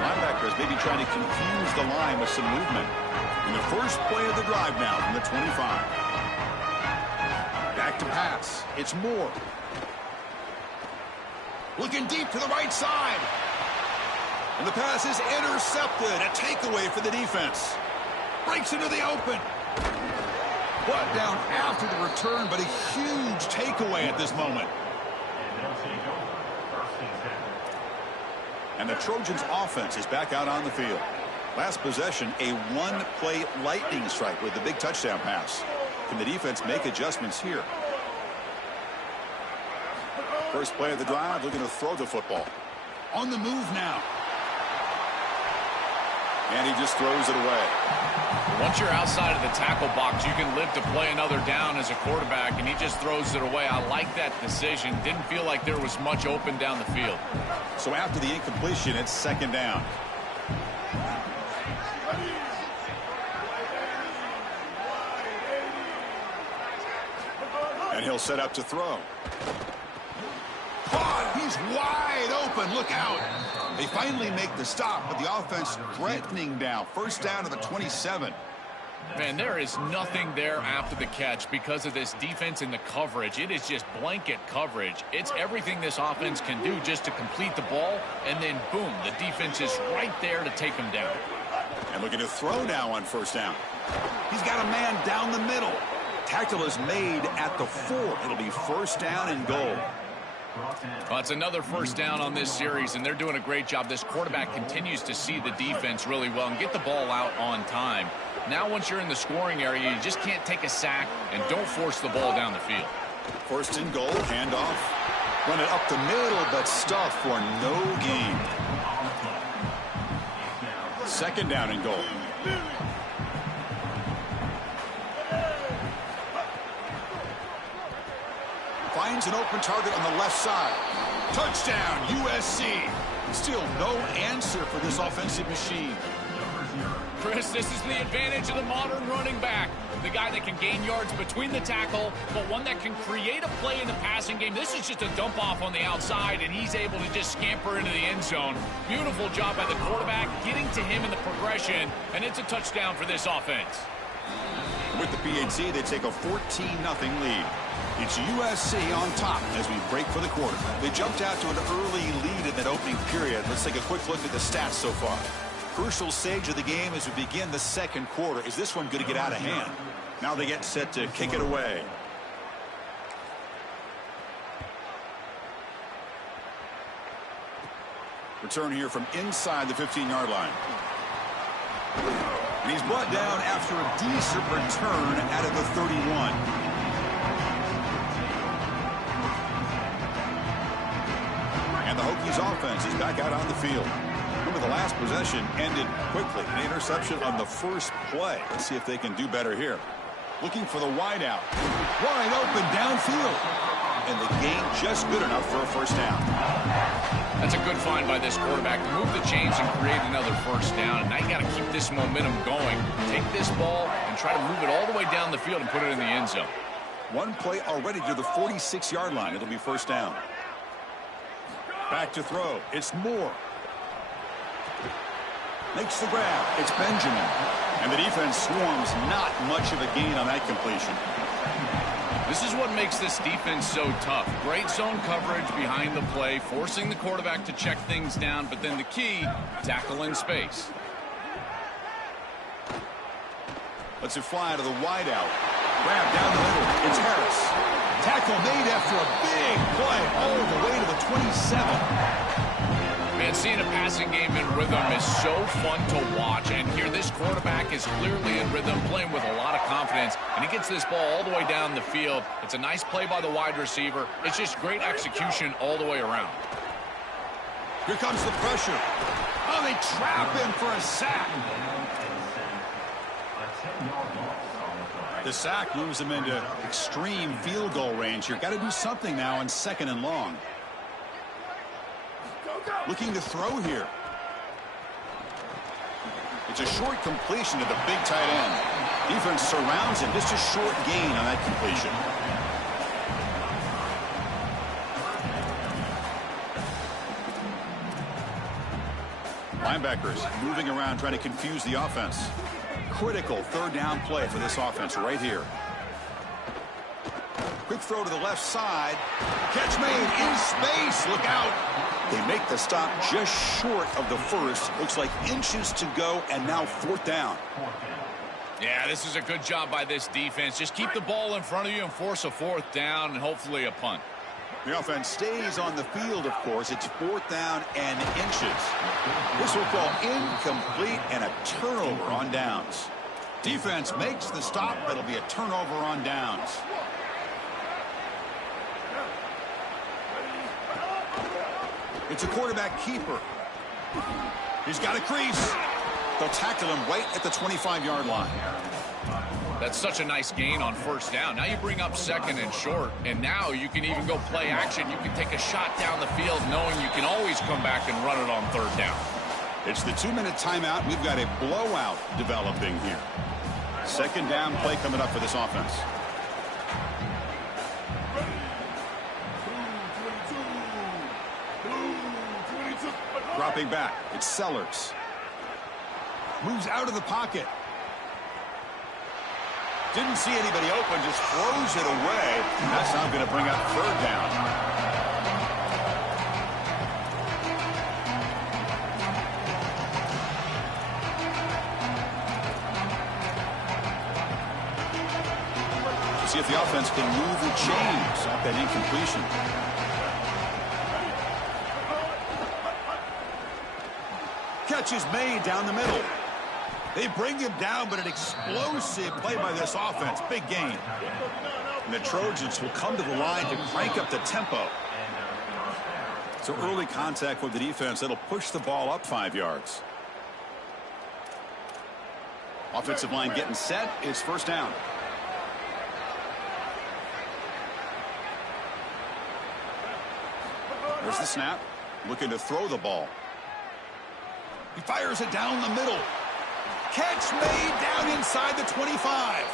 Linebackers maybe trying to confuse the line with some movement. In the first play of the drive now from the 25. Back to pass. It's Moore. Looking deep to the right side. And the pass is intercepted. A takeaway for the defense. Breaks into the open. Brought down after the return, but a huge takeaway at this moment. And the Trojans' offense is back out on the field. Last possession, a one-play lightning strike with the big touchdown pass. Can the defense make adjustments here? First play of the drive, looking to throw the football. On the move now. And he just throws it away. Once you're outside of the tackle box, you can live to play another down as a quarterback, and he just throws it away. I like that decision. Didn't feel like there was much open down the field. So after the incompletion, it's second down. And he'll set up to throw. Caught! He's wide open. Look out. They finally make the stop, but the offense threatening down. First down to the 27. Man, there is nothing there after the catch because of this defense and the coverage. It is just blanket coverage. It's everything this offense can do just to complete the ball, and then, boom, the defense is right there to take them down. And looking to throw now on first down. He's got a man down the middle. Tackle is made at the 4. It'll be first down and goal. Well, it's another first down on this series, and they're doing a great job. This quarterback continues to see the defense really well and get the ball out on time. Now, once you're in the scoring area, you just can't take a sack and don't force the ball down the field. First and goal, handoff. Run it up the middle, but stuff for no gain. Second down and goal. Finds an open target on the left side. Touchdown, USC. Still no answer for this offensive machine. Chris, this is the advantage of the modern running back. The guy that can gain yards between the tackle, but one that can create a play in the passing game. This is just a dump off on the outside, and he's able to just scamper into the end zone. Beautiful job by the quarterback, getting to him in the progression, and it's a touchdown for this offense. With the PHC, they take a 14-0 lead. It's USC on top as we break for the quarter. They jumped out to an early lead in that opening period. Let's take a quick look at the stats so far. Crucial stage of the game as we begin the second quarter. Is this one going to get out of hand? Now they get set to kick it away. Return here from inside the 15-yard line. And he's brought down after a decent return out of the 31. And the Hokies offense is back out on the field. Remember, the last possession ended quickly. An interception on the first play. Let's see if they can do better here. Looking for the wideout. Wide open downfield. And the gain just good enough for a first down. That's a good find by this quarterback to move the chains and create another first down. And now you got to keep this momentum going. Take this ball and try to move it all the way down the field and put it in the end zone. One play already to the 46-yard line. It'll be first down. Back to throw. It's Moore. Makes the grab. It's Benjamin. And the defense swarms. Not much of a gain on that completion. This is what makes this defense so tough. Great zone coverage behind the play, forcing the quarterback to check things down, but then the key, tackle in space. Lets it fly to the wideout. Grab down the middle. It's Harris. Tackle made after a big play all the way to the 27. Man, seeing a passing game in rhythm is so fun to watch. And here, this quarterback is clearly in rhythm, playing with a lot of confidence. And he gets this ball all the way down the field. It's a nice play by the wide receiver. It's just great execution all the way around. Here comes the pressure. Oh, they trap him for a sack. The sack moves him into extreme field goal range here. Got to do something now on 2nd and long. Looking to throw here. It's a short completion to the big tight end. Defense surrounds him. Just a short gain on that completion. Linebackers moving around trying to confuse the offense. Critical 3rd down play for this offense right here. Quick throw to the left side. Catch made in space. Look out. They make the stop just short of the first. Looks like inches to go, and now 4th down. Yeah, this is a good job by this defense. Just keep the ball in front of you and force a 4th down and hopefully a punt. The offense stays on the field, of course. It's 4th down and inches. This will call incomplete and a turnover on downs. Defense makes the stop. It'll be a turnover on downs. It's a quarterback keeper. He's got a crease. They'll tackle him right at the 25-yard line. That's such a nice gain on 1st down. Now you bring up 2nd and short, and now you can even go play action. You can take a shot down the field knowing you can always come back and run it on 3rd down. It's the 2-minute timeout. We've got a blowout developing here. 2nd down play coming up for this offense. Dropping back. It's Sellers. Moves out of the pocket. Didn't see anybody open, just throws it away. That's not going to bring up 3rd down. See if the offense can move the chains off that incompletion. Catch is made down the middle. They bring him down, but an explosive play by this offense. Big gain. And the Trojans will come to the line to crank up the tempo. So early contact with the defense. That'll push the ball up 5 yards. Offensive line getting set. It's 1st down. There's the snap. Looking to throw the ball. He fires it down the middle. Catch made down inside the 25.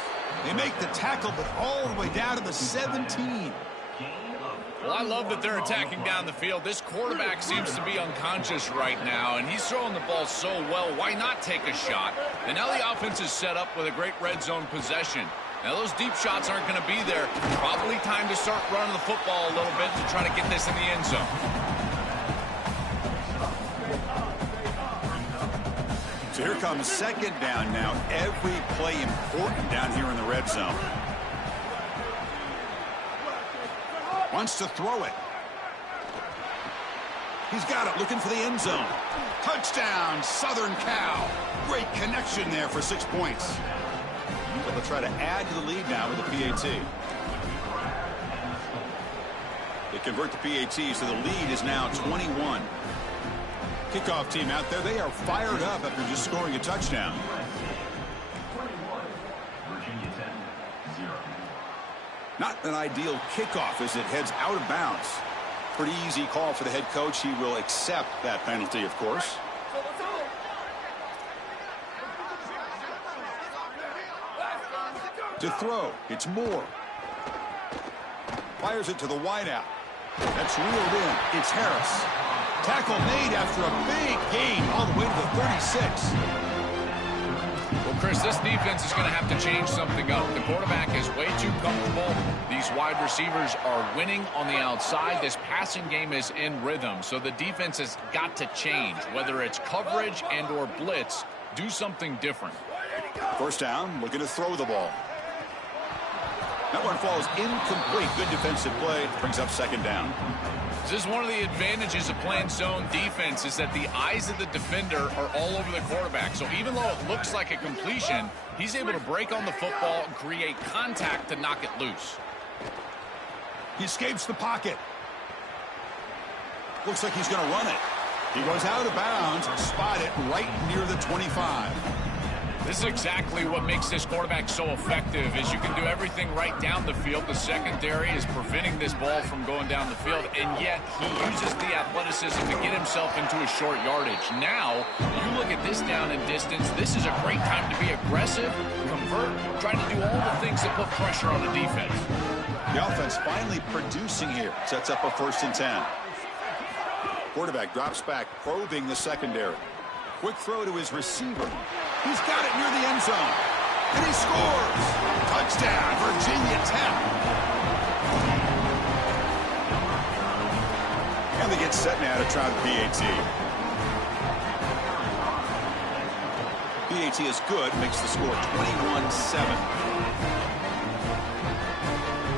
They make the tackle, but all the way down to the 17. Well, I love that they're attacking down the field. This quarterback seems to be unconscious right now, and he's throwing the ball so well. Why not take a shot? And now the offense is set up with a great red zone possession. Now, those deep shots aren't going to be there. Probably time to start running the football a little bit to try to get this in the end zone. So here comes 2nd down now. Every play important down here in the red zone. Wants to throw it. He's got it, looking for the end zone. Touchdown, Southern Cal. Great connection there for 6 points. So they'll try to add to the lead now with the PAT. They convert the PAT, so the lead is now 21. Kickoff team out there, they are fired up after just scoring a touchdown. Not an ideal kickoff as it heads out of bounds. Pretty easy call for the head coach. He will accept that penalty, of course. To throw, it's Moore. Fires it to the wideout. That's reeled in. It's Harris. Tackle made after a big gain all the way to the 36. Well, Chris, this defense is going to have to change something up. The quarterback is way too comfortable. These wide receivers are winning on the outside. This passing game is in rhythm, so the defense has got to change. Whether it's coverage and or blitz, do something different. First down, looking to throw the ball. That one falls incomplete. Good defensive play. Brings up second down. This is one of the advantages of playing zone defense is that the eyes of the defender are all over the quarterback. So even though it looks like a completion, he's able to break on the football and create contact to knock it loose. He escapes the pocket. Looks like he's going to run it. He goes out of bounds, spotted right near the 25. This is exactly what makes this quarterback so effective is you can do everything right down the field. The secondary is preventing this ball from going down the field, and yet he uses the athleticism to get himself into a short yardage. Now, you look at this down and distance, this is a great time to be aggressive, convert, try to do all the things that put pressure on the defense. The offense finally producing here. Sets up a 1st and 10. Quarterback drops back, probing the secondary. Quick throw to his receiver. He's got it near the end zone. And he scores! Touchdown, Virginia Tech. And they get set now to try the PAT. PAT is good, makes the score 21-7.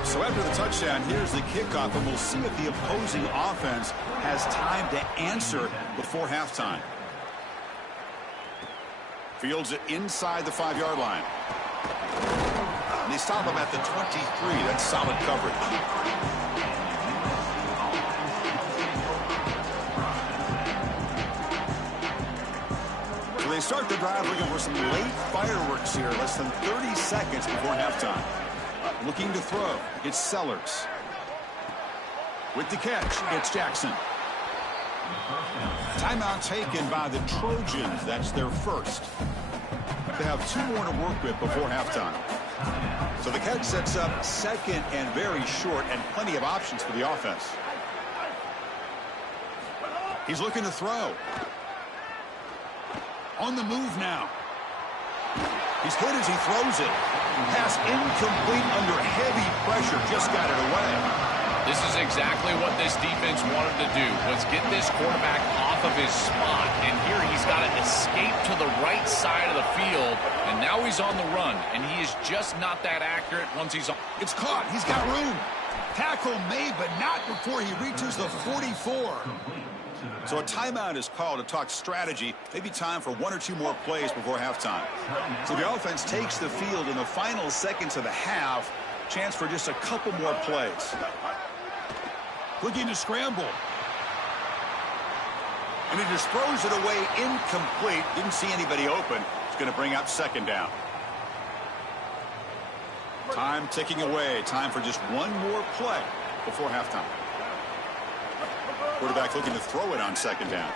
So after the touchdown, here's the kickoff, and we'll see if the opposing offense has time to answer before halftime. Fields it inside the 5-yard line. And they stop him at the 23. That's solid coverage. So they start the drive looking for some late fireworks here. Less than 30 seconds before halftime. Looking to throw. It's Sellers. With the catch, it's Jackson. Timeout taken by the Trojans. That's their first. They have 2 more to work with before halftime. So the catch sets up second and very short, and plenty of options for the offense. He's looking to throw. On the move now. He's hit as he throws it. Pass incomplete under heavy pressure. Just got it away. This is exactly what this defense wanted to do, was get this quarterback off of his spot. And here he's got to escape to the right side of the field. And now he's on the run. And he is just not that accurate once he's on. It's caught. He's got room. Tackle made, but not before he reaches the 44. So a timeout is called to talk strategy. Maybe time for 1 or 2 more plays before halftime. So the offense takes the field in the final seconds of the half. Chance for just a couple more plays. Looking to scramble. And he just throws it away incomplete. Didn't see anybody open. It's going to bring up second down. Time ticking away. Time for just 1 more play before halftime. Quarterback looking to throw it on second down.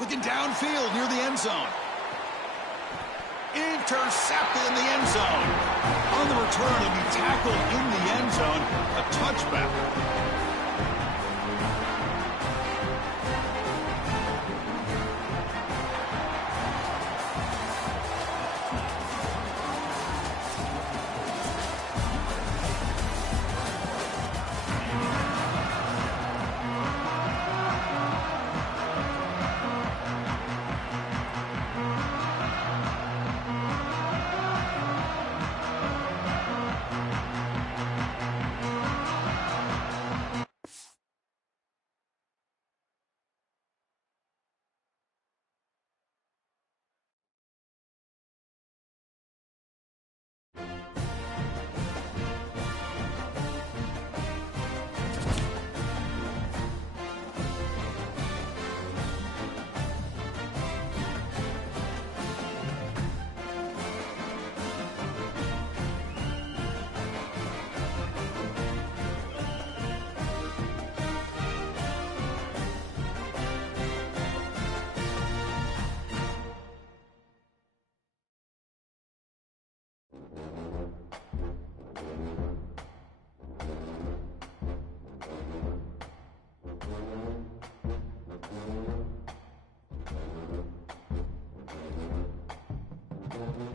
Looking downfield near the end zone. Intercepted in the end zone. On the return, he'll be tackled in the end zone. A touchback. Cleats.